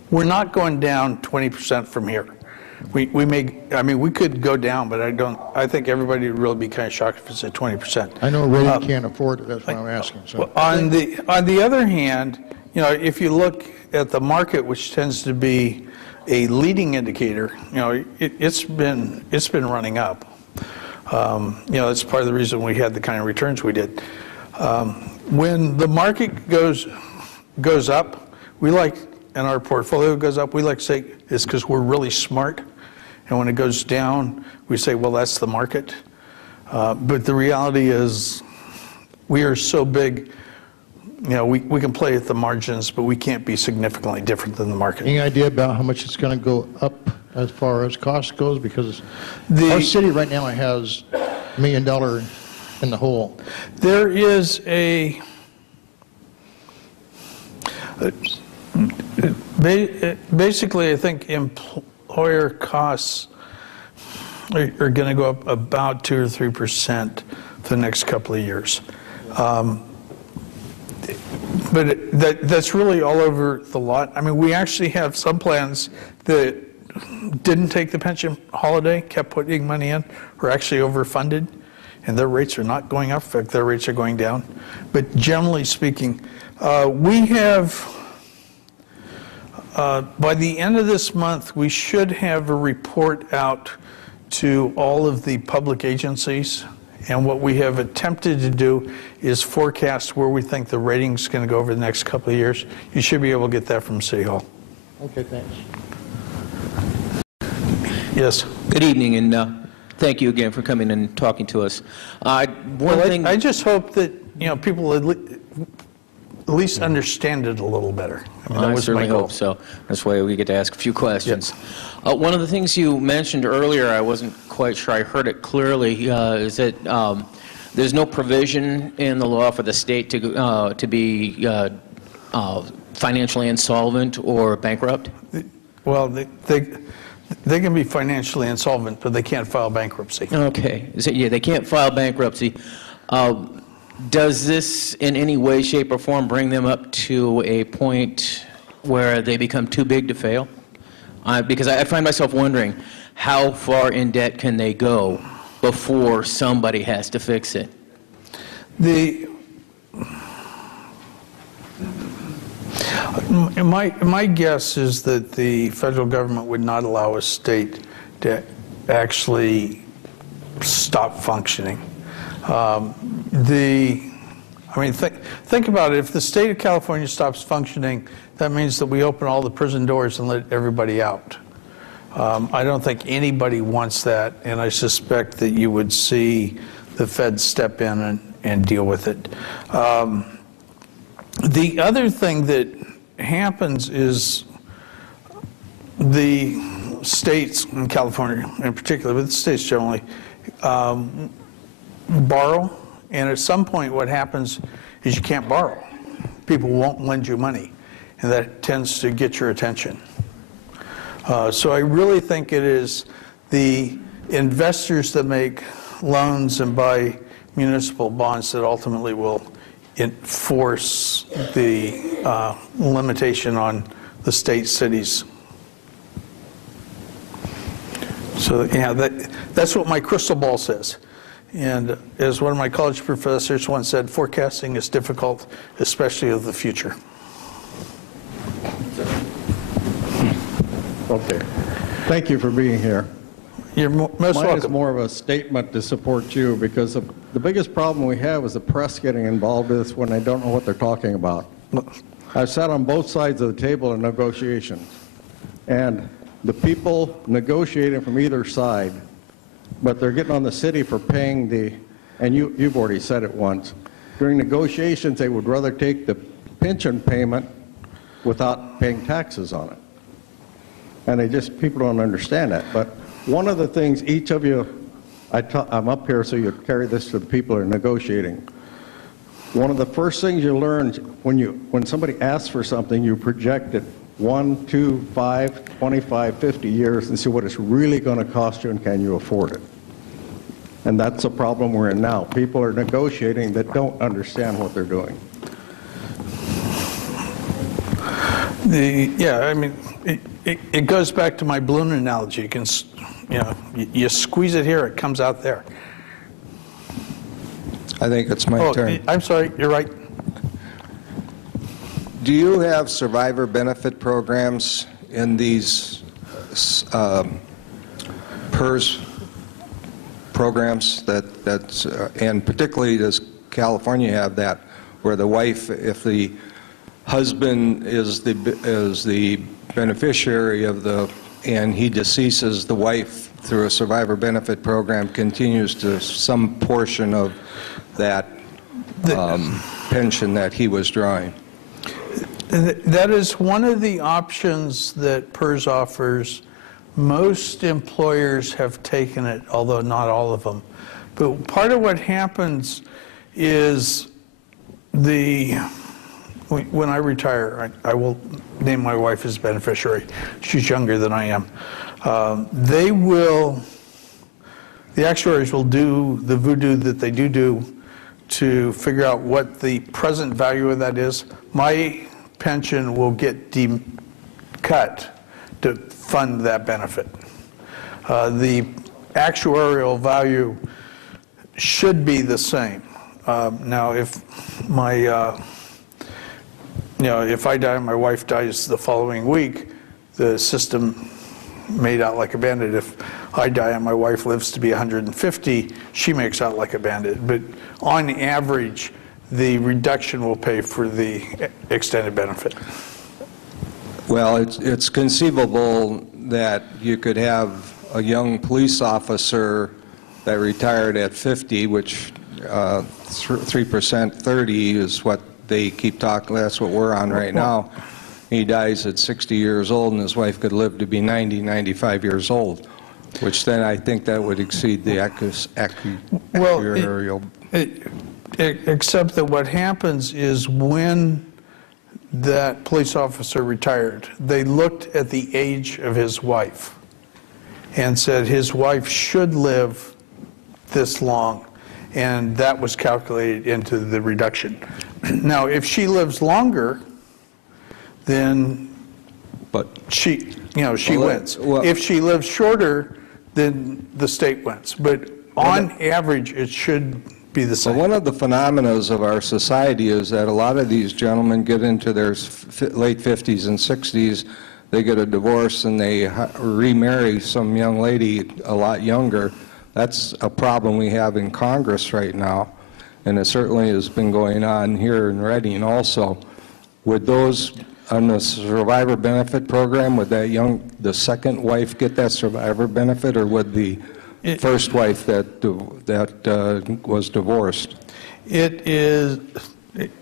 We're not going down 20% from here. We could go down, but I think everybody would really be kind of shocked if it's at 20%. I know Ray can't afford it, that's why I'm asking. So. On the other hand, if you look at the market, which tends to be a leading indicator, it's been running up. That's part of the reason we had the kind of returns we did. When the market goes up, and our portfolio goes up, we like to say it's because we're really smart. And when it goes down, we say, well, that's the market. But the reality is we are so big, we can play at the margins, but we can't be significantly different than the market. Any idea about how much it's going to go up as far as cost goes? Because our city right now has $1 million in the hole. There is basically, I think employer costs are going to go up about 2 or 3% for the next couple of years. But that's really all over the lot. I mean, we actually have some plans that didn't take the pension holiday, kept putting money in, are actually overfunded, and their rates are not going up. In fact, their rates are going down. But generally speaking, we have By the end of this month, we should have a report out to all of the public agencies. And what we have attempted to do is forecast where we think the rating's going to go over the next couple of years. You should be able to get that from City Hall. Okay, thanks. Yes. Good evening, and thank you again for coming and talking to us. I just hope that people at least understand it a little better. I mean, that was certainly my goal. hope so. That's why we get to ask a few questions. One of the things you mentioned earlier, I wasn't quite sure I heard it clearly, is that there's no provision in the law for the state to be financially insolvent or bankrupt? Well, they can be financially insolvent, but they can't file bankruptcy. Okay. So, yeah, they can't file bankruptcy. Does this in any way, shape, or form bring them up to a point where they become too big to fail? Because I find myself wondering, how far in debt can they go before somebody has to fix it? My guess is that the federal government would not allow a state to actually stop functioning. Think about it. If the state of California stops functioning, that means that we open all the prison doors and let everybody out. I don't think anybody wants that, and I suspect that you would see the feds step in and deal with it. The other thing that happens is the states, in California in particular, but the states generally, borrow, and at some point what happens is you can't borrow. People won't lend you money, and that tends to get your attention. So I really think it is the investors that make loans and buy municipal bonds that ultimately will enforce the limitation on the state cities. So yeah, that's what my crystal ball says. And as one of my college professors once said, forecasting is difficult, especially of the future. Okay. Thank you for being here. You're most Mine welcome. is more of a statement to support you, because the biggest problem we have is the press getting involved in this when they don't know what they're talking about. I've sat on both sides of the table in negotiations, and the people negotiating from either side, but they're getting on the city for paying and you've already said it once, during negotiations they would rather take the pension payment without paying taxes on it. And people don't understand that. But one of the things each of you, I'm up here so you carry this to the people who are negotiating. One of the first things you learn when somebody asks for something, you project it 1, 2, 5, 25, 50 years and see what it's really going to cost you and can you afford it. And that's the problem we're in now. People are negotiating that don't understand what they're doing. It goes back to my balloon analogy. You can, you squeeze it here, it comes out there. I think it's my turn. I'm sorry, you're right. Do you have survivor benefit programs in these PERS programs and particularly does California have that, where the wife, if the husband is the beneficiary and he deceases, the wife through a survivor benefit program continues to some portion of that pension that he was drawing? That is one of the options that PERS offers. Most employers have taken it, although not all of them. But part of what happens is when I retire, I will name my wife as beneficiary. She's younger than I am. The actuaries will do the voodoo that they do to figure out what the present value of that is. My pension will get cut to fund that benefit. The actuarial value should be the same. Now, if if I die and my wife dies the following week, the system made out like a bandit. If I die and my wife lives to be 150, she makes out like a bandit. But on average, the reduction will pay for the extended benefit. Well, it's conceivable that you could have a young police officer that retired at 50, which 3%, 30 is what they keep talking, that's what we're on right now. He dies at 60 years old, and his wife could live to be 90, 95 years old, which then I think that would exceed the actuarial. Except that what happens is when that police officer retired, they looked at the age of his wife and said his wife should live this long, and that was calculated into the reduction. Now, if she lives longer, then she wins. If she lives shorter, then the state wins. But on average, it should be the same. So one of the phenomena of our society is that a lot of these gentlemen get into their late 50s and 60s, they get a divorce and they remarry some young lady a lot younger. That's a problem we have in Congress right now, and it certainly has been going on here in Reading also. Would those on the survivor benefit program, would the second wife get that survivor benefit, or would the first wife that was divorced? It is,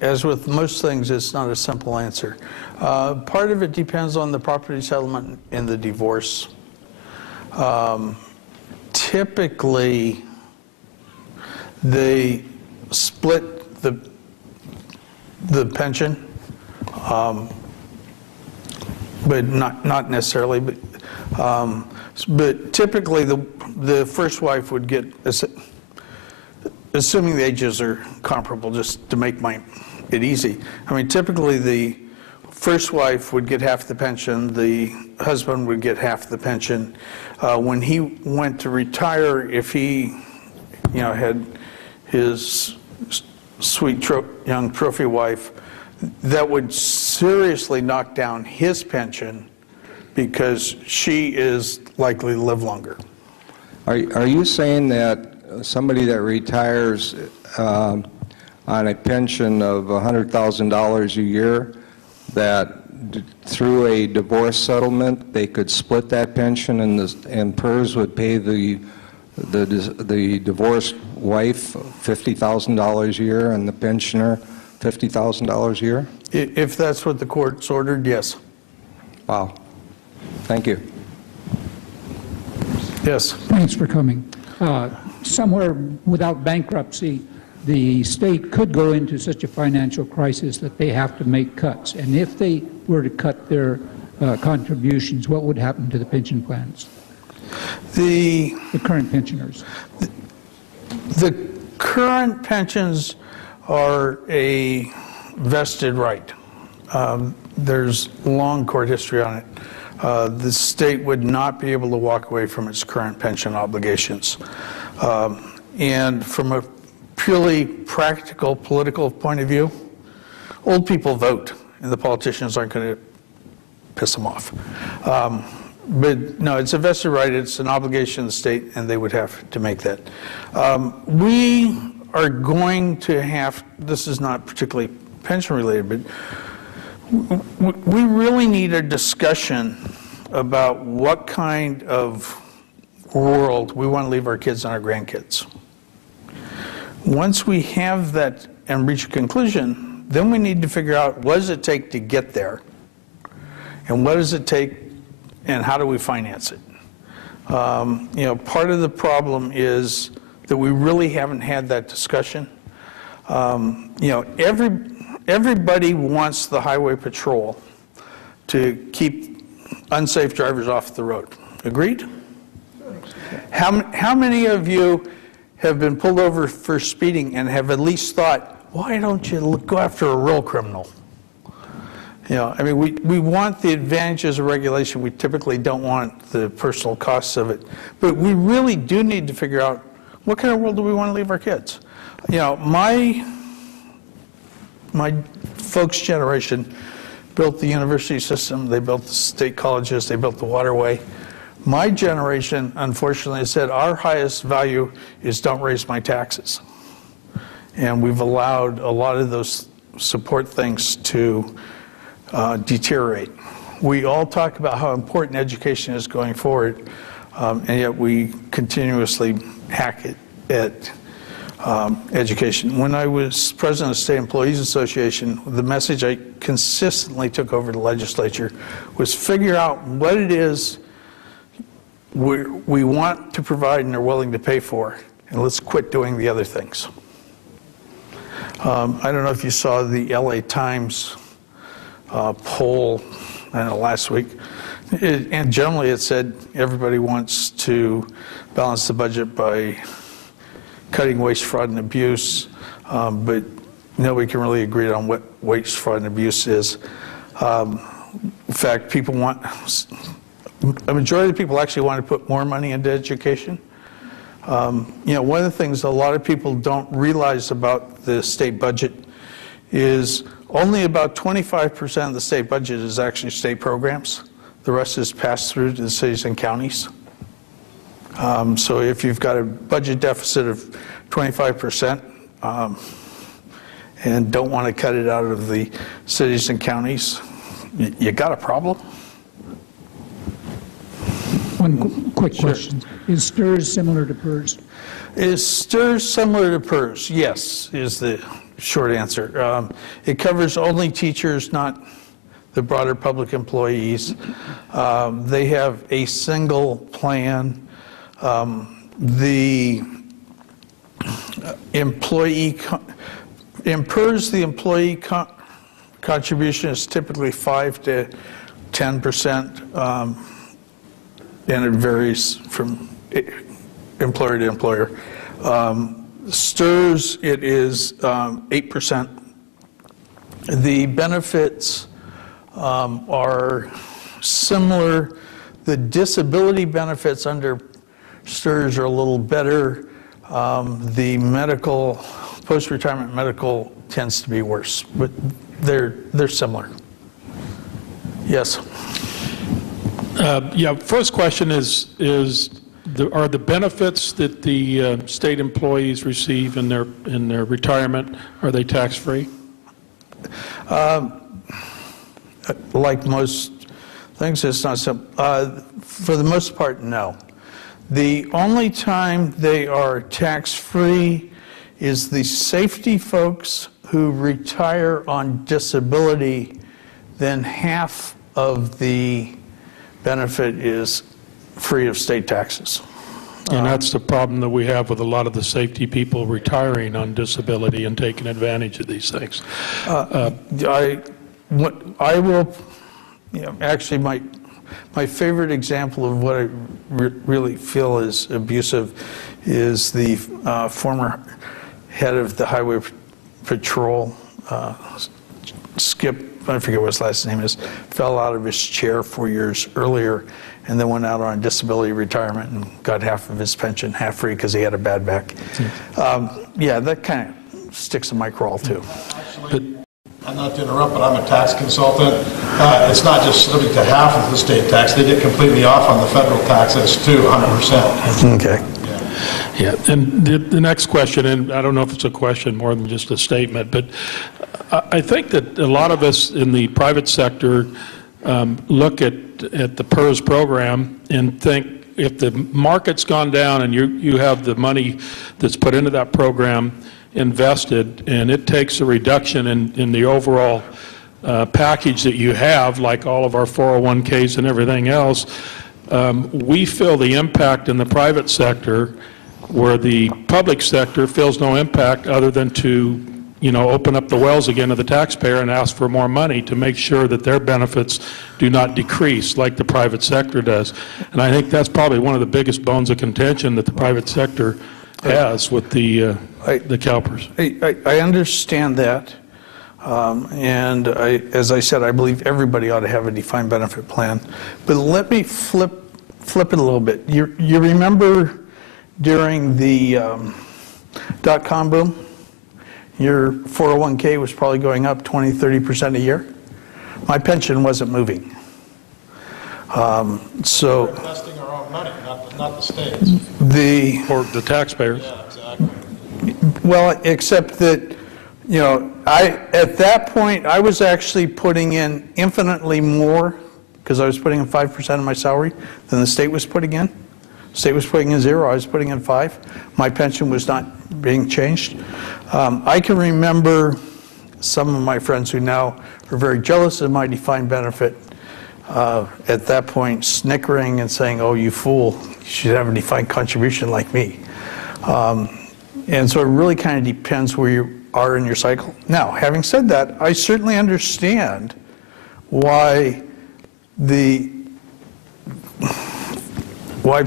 as with most things, it's not a simple answer. Part of it depends on the property settlement in the divorce. Typically, they split the pension, but not necessarily. But typically, the first wife would get, assuming the ages are comparable, just to make it easy. I mean, typically the first wife would get half the pension, the husband would get half the pension. When he went to retire, if he, had his sweet young trophy wife, that would seriously knock down his pension because she is likely to live longer. Are you saying that somebody that retires on a pension of $100,000 a year, that through a divorce settlement they could split that pension and PERS would pay the divorced wife $50,000 a year and the pensioner $50,000 a year? If that's what the court's ordered, yes. Wow. Thank you. Yes. Thanks for coming. Somewhere without bankruptcy, the state could go into such a financial crisis that they have to make cuts. And if they were to cut their contributions, what would happen to the pension plans? The current pensioners. The current pensions are a vested right. There's long court history on it. The state would not be able to walk away from its current pension obligations. And from a purely practical political point of view, old people vote, and the politicians aren't going to piss them off. But no, it's a vested right, it's an obligation of the state, and they would have to make that. We are going to have, this is not particularly pension related, but we really need a discussion about what kind of world we want to leave our kids and our grandkids. Once we have that and reach a conclusion, then we need to figure out what does it take to get there, and what does it take, and how do we finance it? Part of the problem is that we really haven't had that discussion. Everybody wants the highway patrol to keep unsafe drivers off the road. Agreed? How many of you have been pulled over for speeding and have at least thought, why don't you go after a real criminal? We want the advantages of regulation. We typically don't want the personal costs of it. But we really do need to figure out what kind of world do we want to leave our kids. My folks' generation built the university system, they built the state colleges, they built the waterway. My generation, unfortunately, said our highest value is don't raise my taxes. And we've allowed a lot of those support things to deteriorate. We all talk about how important education is going forward, and yet we continuously hack it at education. When I was president of the State Employees Association, the message I consistently took over to the legislature was figure out what it is we want to provide and are willing to pay for, and let's quit doing the other things. I don't know if you saw the LA Times poll, I don't know, last week. And generally it said everybody wants to balance the budget by cutting waste, fraud, and abuse, but nobody can really agree on what waste, fraud, and abuse is. In fact, people want, a majority of people actually want to put more money into education. You know, one of the things a lot of people don't realize about the state budget is only about 25% of the state budget is actually state programs. The rest is passed through to the cities and counties. So if you've got a budget deficit of 25% and don't want to cut it out of the cities and counties, you got a problem. One quick question. Is STRS similar to PERS? Is STRS similar to PERS? Yes, is the short answer. It covers only teachers, not the broader public employees. They have a single plan. The employee, in PERS, the employee contribution is typically 5 to 10%, and it varies from employer to employer. STRS, it is 8%. The benefits are similar. The disability benefits under STRS are a little better. The medical, post-retirement medical tends to be worse, but they're similar. Yes. Yeah, first question is are the benefits that the state employees receive in their retirement, are they tax-free? Like most things, it's not simple. For the most part, no. The only time they are tax-free is the safety folks who retire on disability. Then half of the benefit is free of state taxes. And that's the problem that we have with a lot of the safety people retiring on disability and taking advantage of these things. I will, you know, actually my favorite example of what I really feel is abusive is the former head of the Highway Patrol, Skip, I forget what his last name is, fell out of his chair 4 years earlier and then went out on disability retirement and got half of his pension, half free because he had a bad back. Yeah, that kind of sticks in my crawl too. I'm not to interrupt, but I'm a tax consultant. It's not just limited to half of the state tax. They get completely off on the federal taxes too, 100%. Okay. Yeah, and the next question, and I don't know if it's a question more than just a statement, but I think that a lot of us in the private sector look at the PERS program and think if the market's gone down and you have the money that's put into that program invested and it takes a reduction in the overall package that you have, like all of our 401ks and everything else, we feel the impact in the private sector where the public sector feels no impact other than to, you know, open up the wells again to the taxpayer and ask for more money to make sure that their benefits do not decrease like the private sector does. And I think that's probably one of the biggest bones of contention that the private sector has with the CalPers. I understand that. And as I said, I believe everybody ought to have a defined benefit plan. But let me flip it a little bit. You remember during the dot-com boom, your 401k was probably going up 20, 30% a year. my pension wasn't moving. So Investing our own money, not the state's. Or the taxpayers. Exactly. Well, except that, at that point, I was actually putting in infinitely more, because I was putting in 5% of my salary, than the state was putting in. The state was putting in 0, I was putting in 5. My pension was not being changed. I can remember some of my friends who now are very jealous of my defined benefit, at that point snickering and saying, "Oh, you fool, you should have a defined contribution like me." And so it really kind of depends where you are in your cycle. Now, having said that, I certainly understand why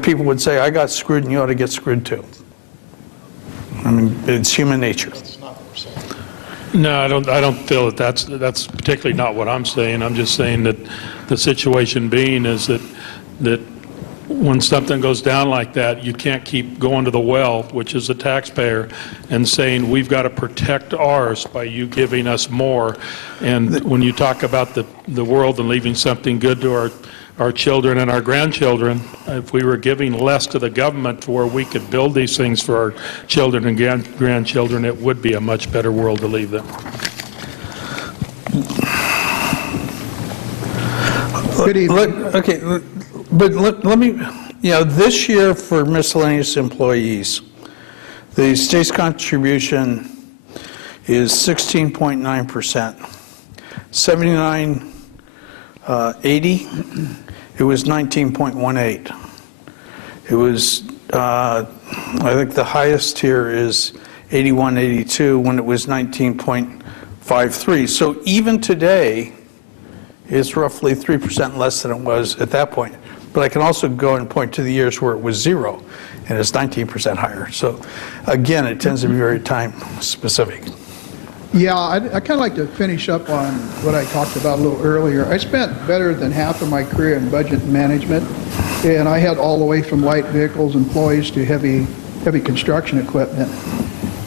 people would say, "I got screwed and you ought to get screwed too." I mean, it's human nature. No, I don't feel that that's particularly not what I'm saying. I'm just saying that the situation being is that when something goes down like that, you can't keep going to the well, which is the taxpayer, and saying we've got to protect ours by you giving us more. And when you talk about the world and leaving something good to our children and our grandchildren, if we were giving less to the government for where we could build these things for our children and grandchildren, it would be a much better world to leave them. Good evening. Okay, but let me, this year for miscellaneous employees, the state's contribution is 16.9%. 7980, it was 19.18. It was, I think the highest here is 8182 when it was 19.53. So even today, it's roughly 3% less than it was at that point. But I can also go and point to the years where it was 0, and it's 19% higher. So again, it tends to be very time specific. Yeah, I'd kind of like to finish up on what I talked about a little earlier. I spent better than half of my career in budget management, and I had all the way from light vehicles employees to heavy construction equipment.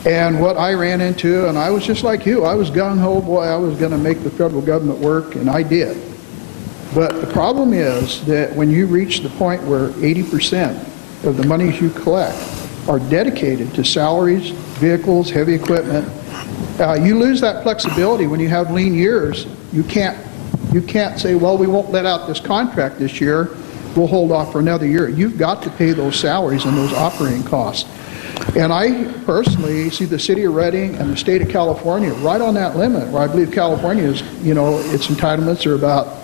And what I ran into, and I was just like you, I was gung-ho, boy, I was going to make the federal government work, and I did. But the problem is that when you reach the point where 80% of the monies you collect are dedicated to salaries, vehicles, heavy equipment, you lose that flexibility. When you have lean years, you can't say, well, we won't let out this contract this year, we'll hold off for another year. You've got to pay those salaries and those operating costs. And I personally see the city of Redding and the state of California right on that limit, where I believe California is, its entitlements are about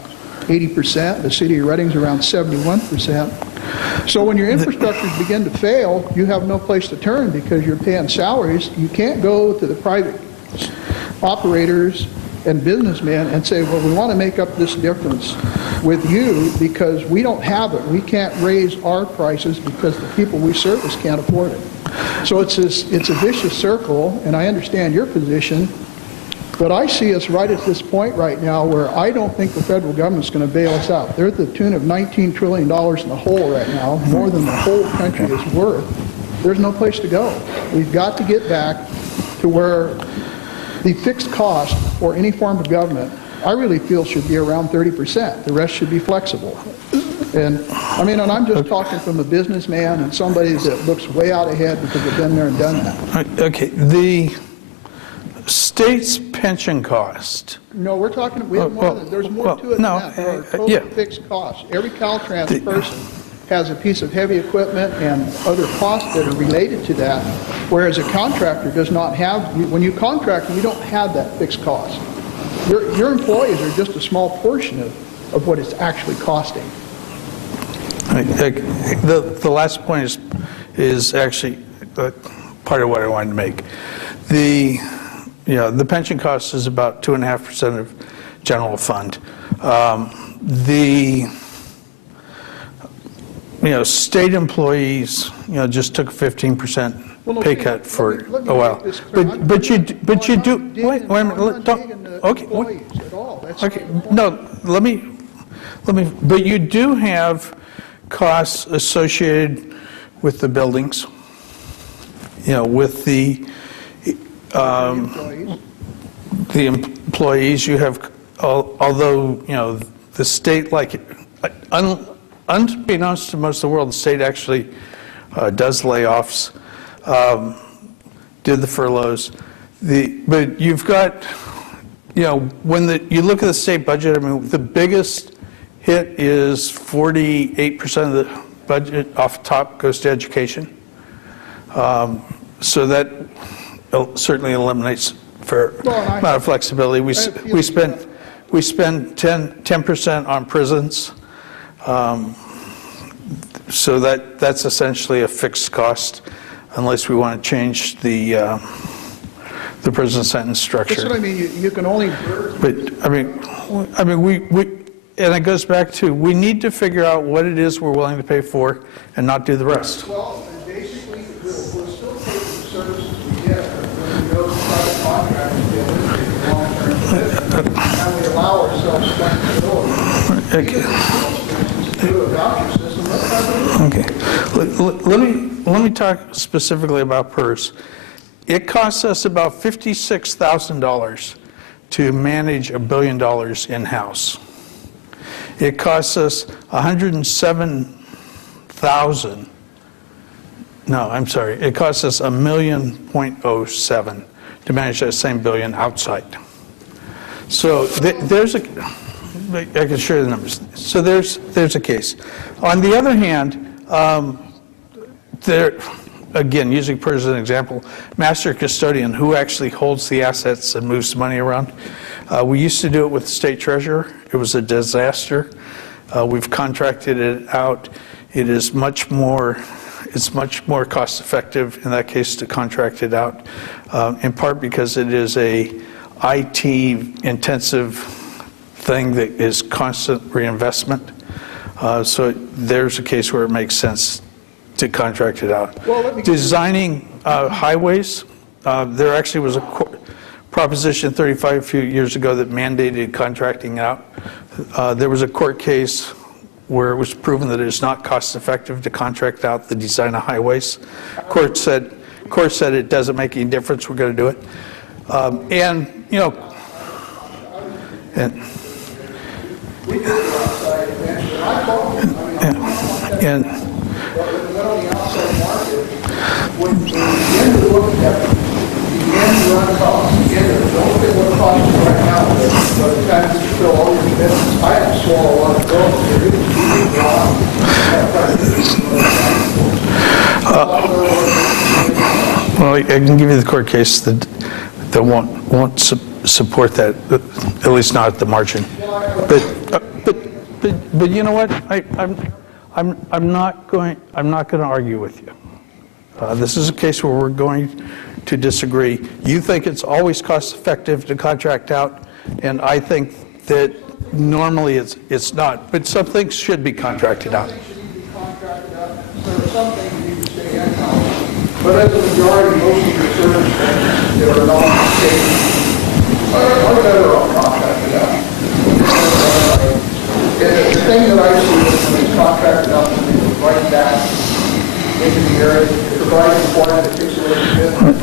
80%, the city of Redding's around 71%. So when your infrastructures begin to fail, you have no place to turn because you're paying salaries. You can't go to the private operators and businessmen and say, well, we want to make up this difference with you because we don't have it. We can't raise our prices because the people we service can't afford it. So it's a vicious circle, and I understand your position, but I see us right at this point right now where I don't think the federal government's going to bail us out. They're at the tune of $19 trillion in the hole right now, more than the whole country is worth. There's no place to go. We've got to get back to where the fixed cost for any form of government, I really feel, should be around 30%. The rest should be flexible. And I'm just talking from a businessman and somebody that looks way out ahead because they've been there and done that. Okay, the state's pension cost. No, we're talking, we have more than, there's more to it than that. There are total fixed costs. Every Caltrans person has a piece of heavy equipment and other costs that are related to that, whereas a contractor does not have, when you contract, you don't have that fixed cost. Your employees are just a small portion of what it's actually costing. The last point is actually part of what I wanted to make. The pension cost is about 2.5% of general fund. State employees, just took a 15% pay cut for a while. But you do, wait a minute, don't, okay. Okay, no, let me, but you do have costs associated with the buildings, with the employees. You have although, the state, unbeknownst to most of the world, the state actually does layoffs, did the furloughs. But you've got, when you look at the state budget, I mean, the biggest hit is 48% of the budget off the top goes to education. So that certainly eliminates fair amount of flexibility. We spend 10% on prisons. So that's essentially a fixed cost unless we want to change the prison sentence structure. That's what I mean. You can only. But I mean, and it goes back to, we need to figure out what it is we're willing to pay for and not do the rest. Well, basically, we'll still pay for the services we get, but when we go to private contractors, we eliminate the long-term commitment, and we allow ourselves flexibility. Okay. Do a voucher system, let's have it. Okay. Let me talk specifically about PERS. It costs us about $56,000 to manage $1 billion in-house. It costs us $107,000. No, I'm sorry. It costs us $1.07 million to manage that same billion outside. So there's a. I can share the numbers. So there's a case. On the other hand, there, again, using PERS as an example, master custodian, who actually holds the assets and moves money around. We used to do it with the state treasurer. It was a disaster. We've contracted it out. It is much more. It's much more cost effective in that case to contract it out, in part because it is a IT intensive thing that is constant reinvestment. So there's a case where it makes sense to contract it out. Well, designing highways, there actually was a Proposition 35 a few years ago that mandated contracting out. There was a court case where it was proven that it is not cost effective to contract out the design of highways. Court said it doesn't make any difference, we're going to do it. And well, I can give you the court case that won't support that, at least not at the margin. But you know what? I'm not going to argue with you. This is a case where we're going to disagree. You think it's always cost effective to contract out, and I think that normally it's not. But some things should be contracted out. But as a majority, most of your service that are non-state are better off contracted out. The thing that I see is when it's contracted out, when they right back into the area, it provides employment, it takes away the business.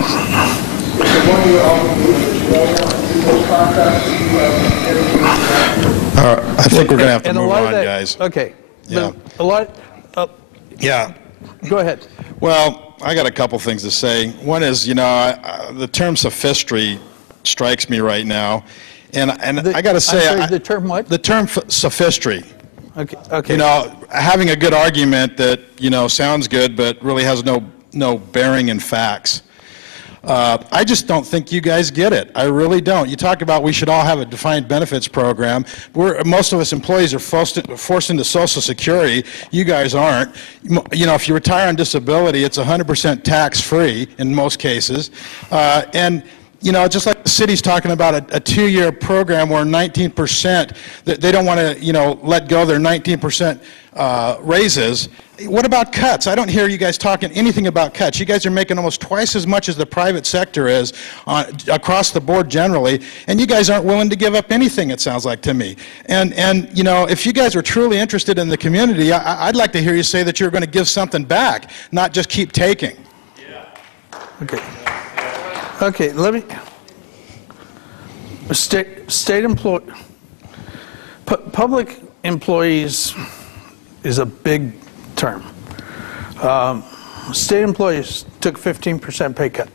It's a one-year obligation, you don't want to do those contracts. I think we're going to have to move on, guys. Okay. Yeah. Yeah. Go ahead. Well, I got a couple things to say. One is, the term sophistry strikes me right now, and I got to say, the term what? The term sophistry. Okay. Okay. Having a good argument that sounds good, but really has no bearing in facts. I just don't think you guys get it. I really don't. You talk about we should all have a defined benefits program. Most of us employees are forced into Social Security. You guys aren't. If you retire on disability, it's 100% tax-free in most cases. And just like the city's talking about a 2-year program where 19%, they don't want to, let go of their 19% raises. What about cuts? I don't hear you guys talking anything about cuts. You guys are making almost twice as much as the private sector is across the board generally, and you guys aren't willing to give up anything, it sounds like to me. And if you guys are truly interested in the community, I'd like to hear you say that you're going to give something back, not just keep taking. Yeah. Okay. Okay, let me. State employee. Public employees is a big term. State employees took 15% pay cut.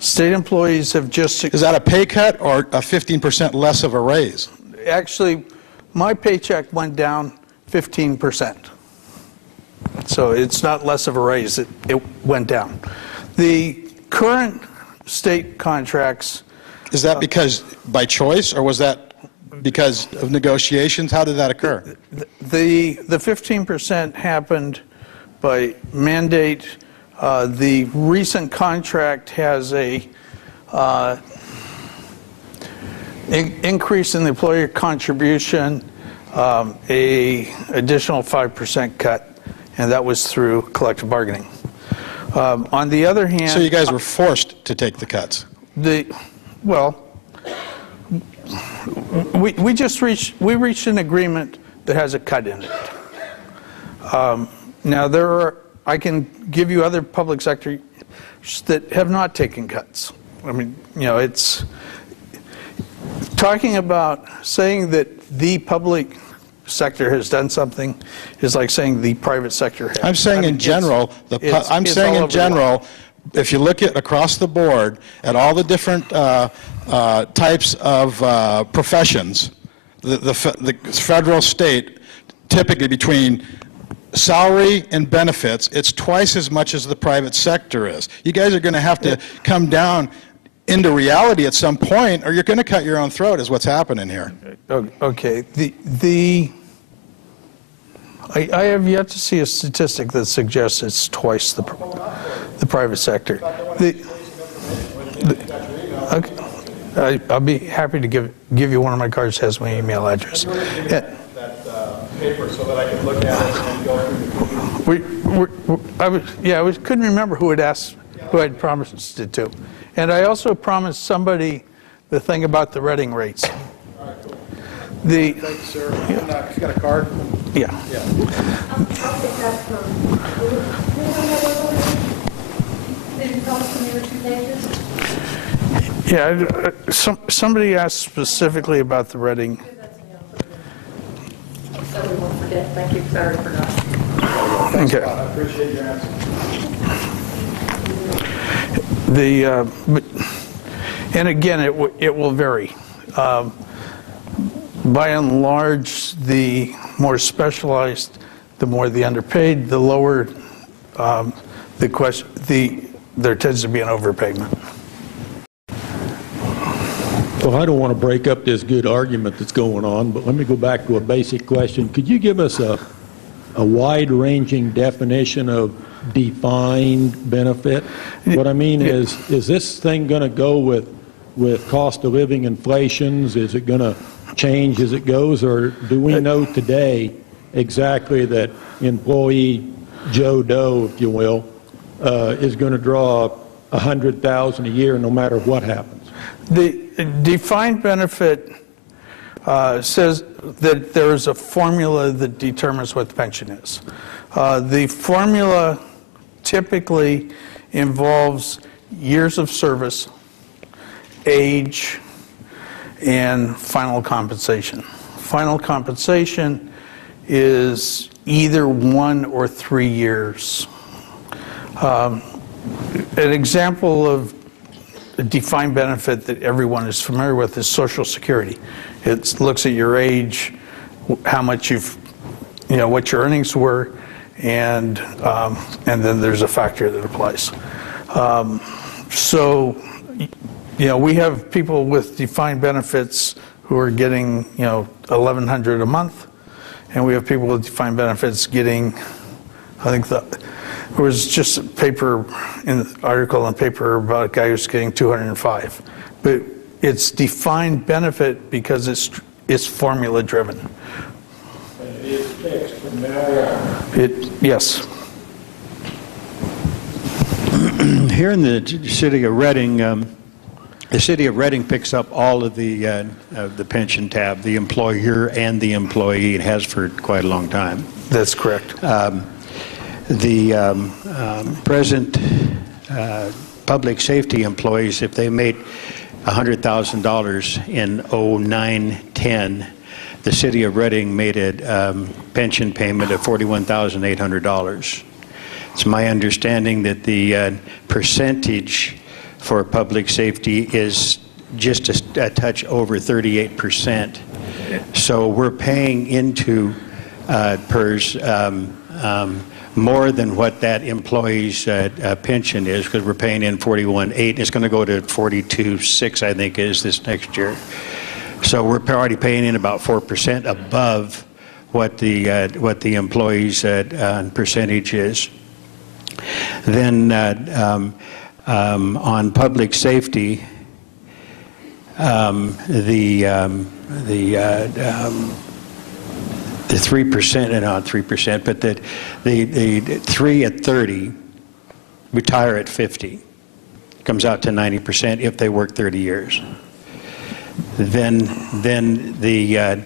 State employees have just... Is that a pay cut or a 15% less of a raise? Actually, my paycheck went down 15%. So it's not less of a raise, it went down. The current state contracts... Is that because by choice, or was that because of negotiations? How did that occur? The 15% happened by mandate. The recent contract has a increase in the employer contribution, a additional 5% cut, and that was through collective bargaining. On the other hand... So you guys were forced to take the cuts? Well, we reached an agreement that has a cut in it. Now I can give you other public sectors that have not taken cuts. I mean, it's talking about saying that the public sector has done something is like saying the private sector has. I'm saying in general, if you look at across the board at all the different types of professions, the federal, state, typically between salary and benefits, it's twice as much as the private sector is. You guys are going to have to come down into reality at some point, or you're going to cut your own throat, is what's happening here. Okay. I have yet to see a statistic that suggests it's twice the private sector. Okay. I'll be happy to give you one of my cards that has my email address. Paper so that I could look at it and go through I couldn't remember who had asked, who I'd promised it to. And I also promised somebody the thing about the Reading rates. Thank you, sir. Yeah. You got a card? Yeah. Yeah, somebody asked specifically about the Reading. So we won't forget. Thank you, sorry for that. Thanks a lot. I appreciate your answer. And again, it will vary. By and large, the more specialized, the more the underpaid, the lower there tends to be an overpayment. Well, I don't want to break up this good argument that's going on, but let me go back to a basic question. Could you give us a wide-ranging definition of defined benefit? What I mean is this thing going to go with cost of living inflations? Is it going to change as it goes, or do we know today exactly that employee Joe Doe, if you will, is going to draw $100,000 a year no matter what happens? The defined benefit says that there is a formula that determines what the pension is. The formula typically involves years of service, age, and final compensation. Final compensation is either 1 or 3 years. An example of a defined benefit that everyone is familiar with is Social Security. It looks at your age, how much what your earnings were, and then there's a factor that applies. So, we have people with defined benefits who are getting, $1,100 a month, and we have people with defined benefits getting, I think there was just an article in the paper about a guy who's getting $205. But it's defined benefit because it's formula driven. And it is fixed from now on. Yes. Here in the city of Reading, the city of Reading picks up all of the pension tab, the employer and the employee. It has for quite a long time. That's correct. The present public safety employees, if they made $100,000 in 09-10, the city of Reading made a pension payment of $41,800. It's my understanding that the percentage for public safety is just a touch over 38%. So we're paying into PERS more than what that employee's pension is, because we're paying in 41.8. It's going to go to 42.6, I think, is this next year. So we're already paying in about 4% above what the employee's percentage is. Then on public safety, the 3%, and not 3%, but the 3 at 30 retire at 50. Comes out to 90% if they work 30 years. Then the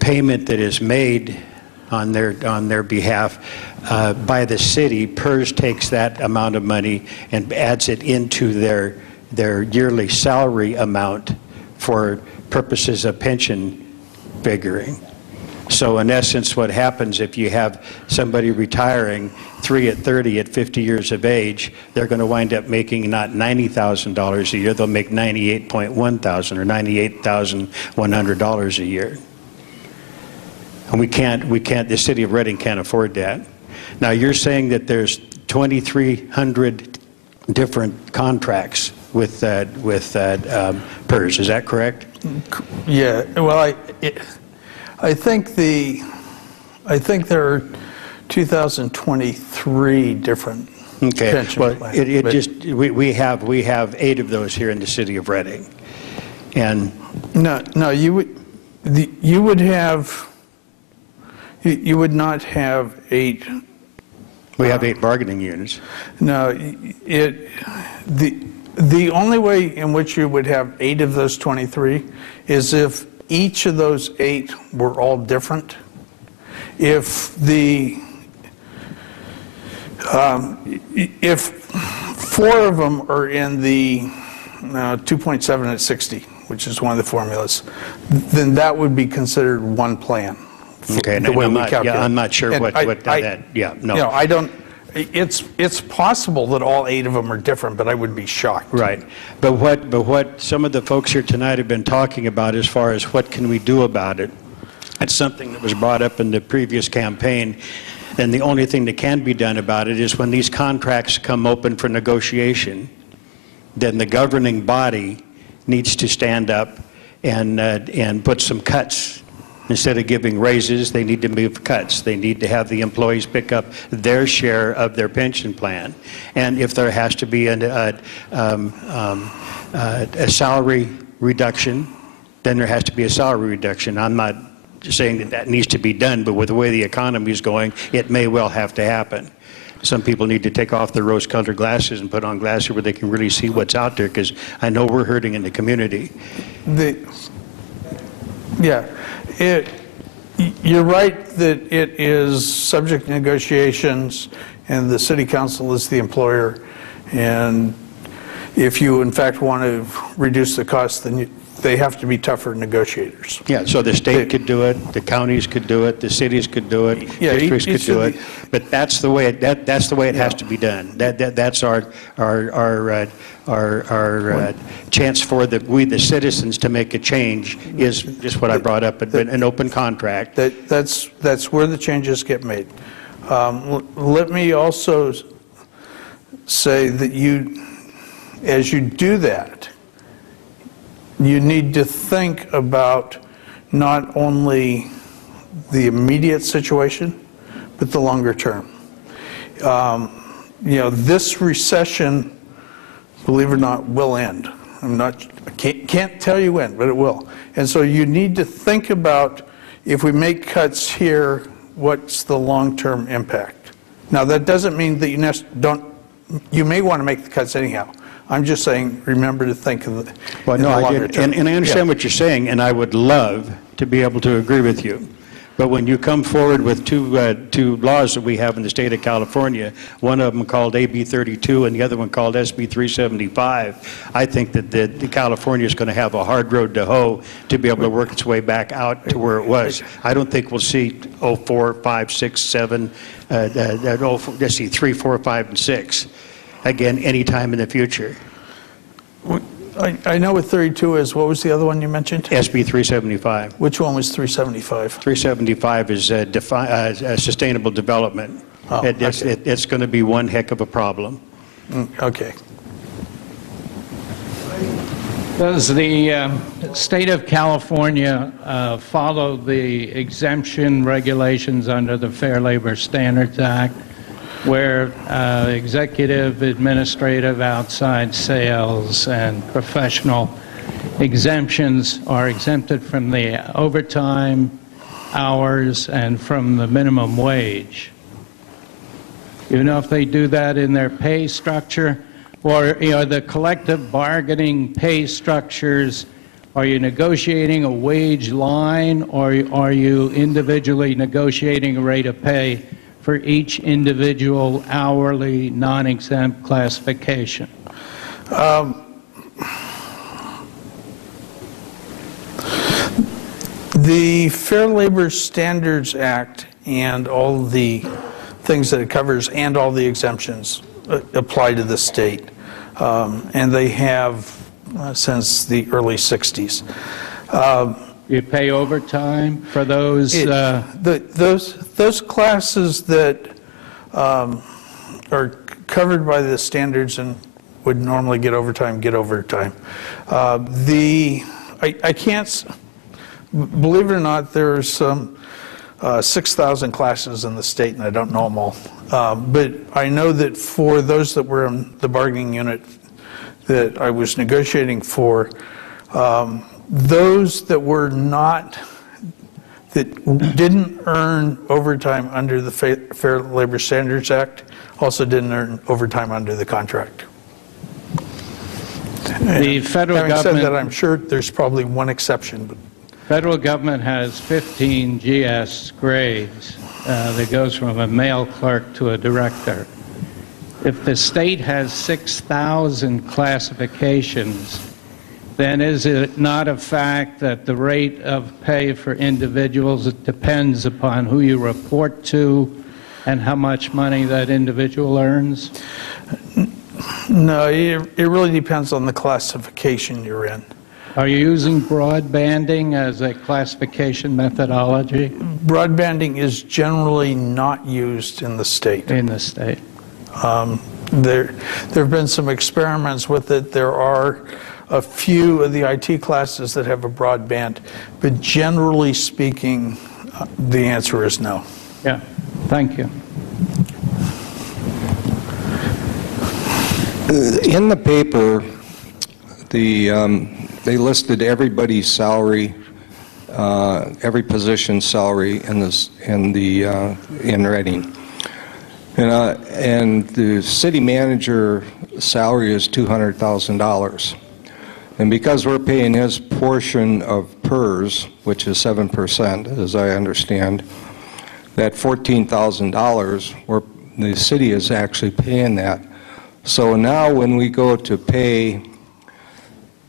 payment that is made on their behalf by the city, PERS takes that amount of money and adds it into their yearly salary amount for purposes of pension figuring. So in essence, what happens if you have somebody retiring 3 at 30 at 50 years of age, they're going to wind up making not $90,000 a year, they'll make $98,100 or $98,100 a year. And we can't, the city of Reading can't afford that. Now you're saying that there's 2,300 different contracts with PERS, is that correct? Yeah, well, I think there are 2023 different pension plans. We have 8 of those here in the city of Reading, and no, you would not have 8. We have 8 bargaining units. No, the only way in which you would have 8 of those 23 is if each of those 8 were all different. If 4 of them are in the 2.7 at 60, which is one of the formulas, then that would be considered one plan. Okay, the way we calculate. I'm not sure what that. Yeah, no. I don't. It's possible that all 8 of them are different, but I would be shocked. Right. But what some of the folks here tonight have been talking about as far as what can we do about it, it's something that was brought up in the previous campaign, and the only thing that can be done about it is when these contracts come open for negotiation, then the governing body needs to stand up and put some cuts. Instead of giving raises, they need to move cuts. They need to have the employees pick up their share of their pension plan. And if there has to be a salary reduction, then there has to be a salary reduction. I'm not saying that needs to be done, but with the way the economy is going, it may well have to happen. Some people need to take off their rose-colored glasses and put on glasses where they can really see what's out there, because I know we're hurting in the community. You're right that it is subject to negotiations, and the city council is the employer. And if you, in fact, want to reduce the cost, then they have to be tougher negotiators. Yeah, so the state could do it, the counties could do it, the cities could do it, districts could do it, but that's the way that's the way it has to be done. That's our chance for the citizens to make a change is just what I brought up, an open contract. That's where the changes get made. Let me also say that as you do that, you need to think about not only the immediate situation, but the longer term. This recession, believe it or not, will end. I can't tell you when, but it will. And so you need to think about, if we make cuts here, what's the long-term impact? Now, that doesn't mean that you may want to make the cuts anyhow. I'm just saying, remember to think of the longer term. And I understand what you're saying, and I would love to be able to agree with you. But when you come forward with two laws that we have in the state of California, one of them called AB 32 and the other one called SB 375, I think that the California is going to have a hard road to hoe to be able to work its way back out to where it was. I don't think we'll see 04, 5, 6, 7, let's see, 3, 4, 5, and 6 again anytime in the future. I know what 32 is. What was the other one you mentioned? SB 375. Which one was 375? 375 is sustainable development. Oh, It's going to be one heck of a problem. Okay. Does the state of California follow the exemption regulations under the Fair Labor Standards Act, where executive, administrative, outside sales, and professional exemptions are exempted from the overtime hours and from the minimum wage? You know if they do that in their pay structure, or the collective bargaining pay structures, are you negotiating a wage line, or are you individually negotiating a rate of pay for each individual hourly non-exempt classification? The Fair Labor Standards Act and all the things that it covers and all the exemptions apply to the state. And they have since the early 60s. You pay overtime for those? Those classes that are covered by the standards and would normally get overtime, get overtime. I can't, believe it or not, there's some 6,000 classes in the state, and I don't know them all. But I know that for those that were in the bargaining unit that I was negotiating for, those that were not, that didn't earn overtime under the Fair Labor Standards Act also didn't earn overtime under the contract. The federal Having government, said that, I'm sure there's probably one exception. But federal government has 15 GS grades that goes from a male clerk to a director. If the state has 6,000 classifications, then is it not a fact that the rate of pay for individuals, it depends upon who you report to and how much money that individual earns? No, it really depends on the classification you're in. Are you using broad banding as a classification methodology? Broad banding is generally not used in the state. In the state. There have been some experiments with it. There are a few of the IT classes that have a broad band, but generally speaking, the answer is no. Yeah, thank you. In the paper, they listed everybody's salary, every position's salary in Reading. And the city manager salary is $200,000. And because we're paying his portion of PERS, which is 7%, as I understand, that $14,000, the city is actually paying that. So now when we go to pay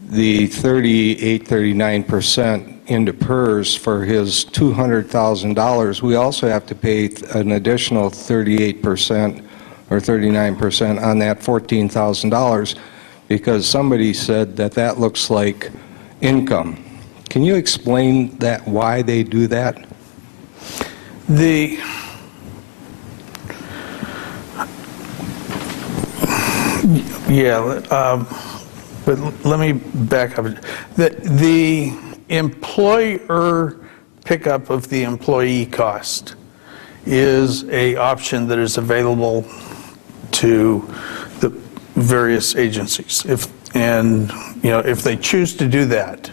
the 39% into PERS for his $200,000, we also have to pay an additional 38% or 39% on that $14,000 because somebody said that that looks like income. Can you explain that, why they do that? But let me back up. The employer pickup of the employee cost is an option that is available to the various agencies. If they choose to do that,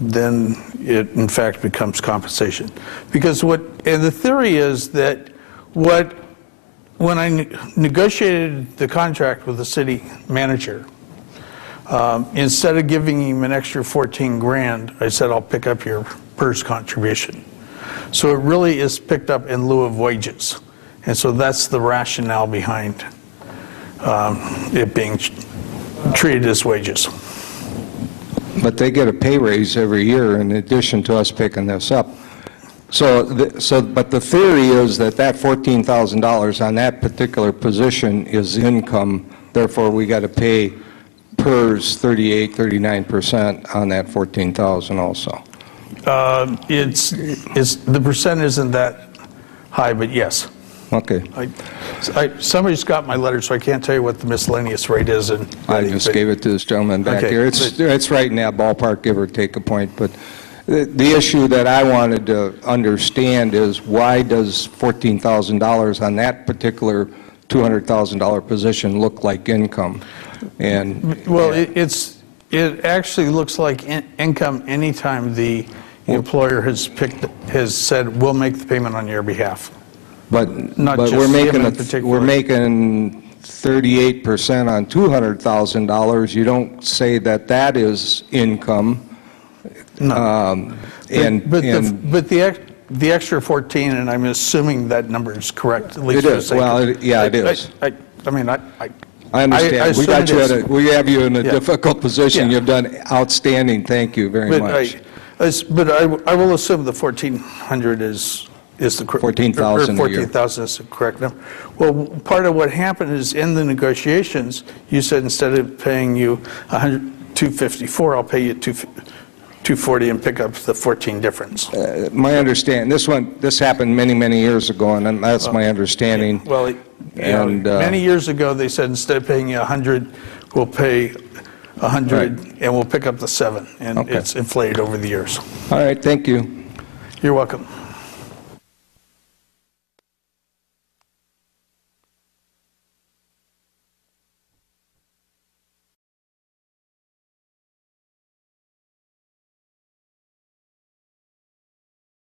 then it in fact becomes compensation. Because the theory is that when I negotiated the contract with the city manager, instead of giving him an extra 14 grand, I said, I'll pick up your PERS contribution. So it really is picked up in lieu of wages. And so that's the rationale behind it being treated as wages. But they get a pay raise every year in addition to us picking this up. But the theory is that $14,000 on that particular position is income, therefore we got to pay PERS 38, 39% on that $14,000 also. The percent isn't that high, but yes. Okay. Somebody's got my letter, so I can't tell you what the miscellaneous rate is. I just gave it to this gentleman back here. It's right in that ballpark, give or take a point. But the issue that I wanted to understand is why does $14,000 on that particular $200,000 position look like income? Well, it actually looks like income anytime the employer has said, we'll make the payment on your behalf. But we're making 38% on $200,000. You don't say that is income. No. But the extra 14, and I'm assuming that number is correct. At least it is. Well, it is. I understand. We have you in a Yeah. difficult position. Yeah. You've done outstanding. Thank you very much. But I will assume the 1,400 is the correct. 14,000 a year. 14,000 is the correct number. Well, part of what happened is in the negotiations, you said instead of paying you $254, I'll pay you $240 and pick up the 14 difference. My understanding, this happened many years ago, and that's my understanding. Well, many years ago, they said instead of paying you 100, we'll pay 100, and we'll pick up the 7, and it's inflated over the years. All right, thank you. You're welcome.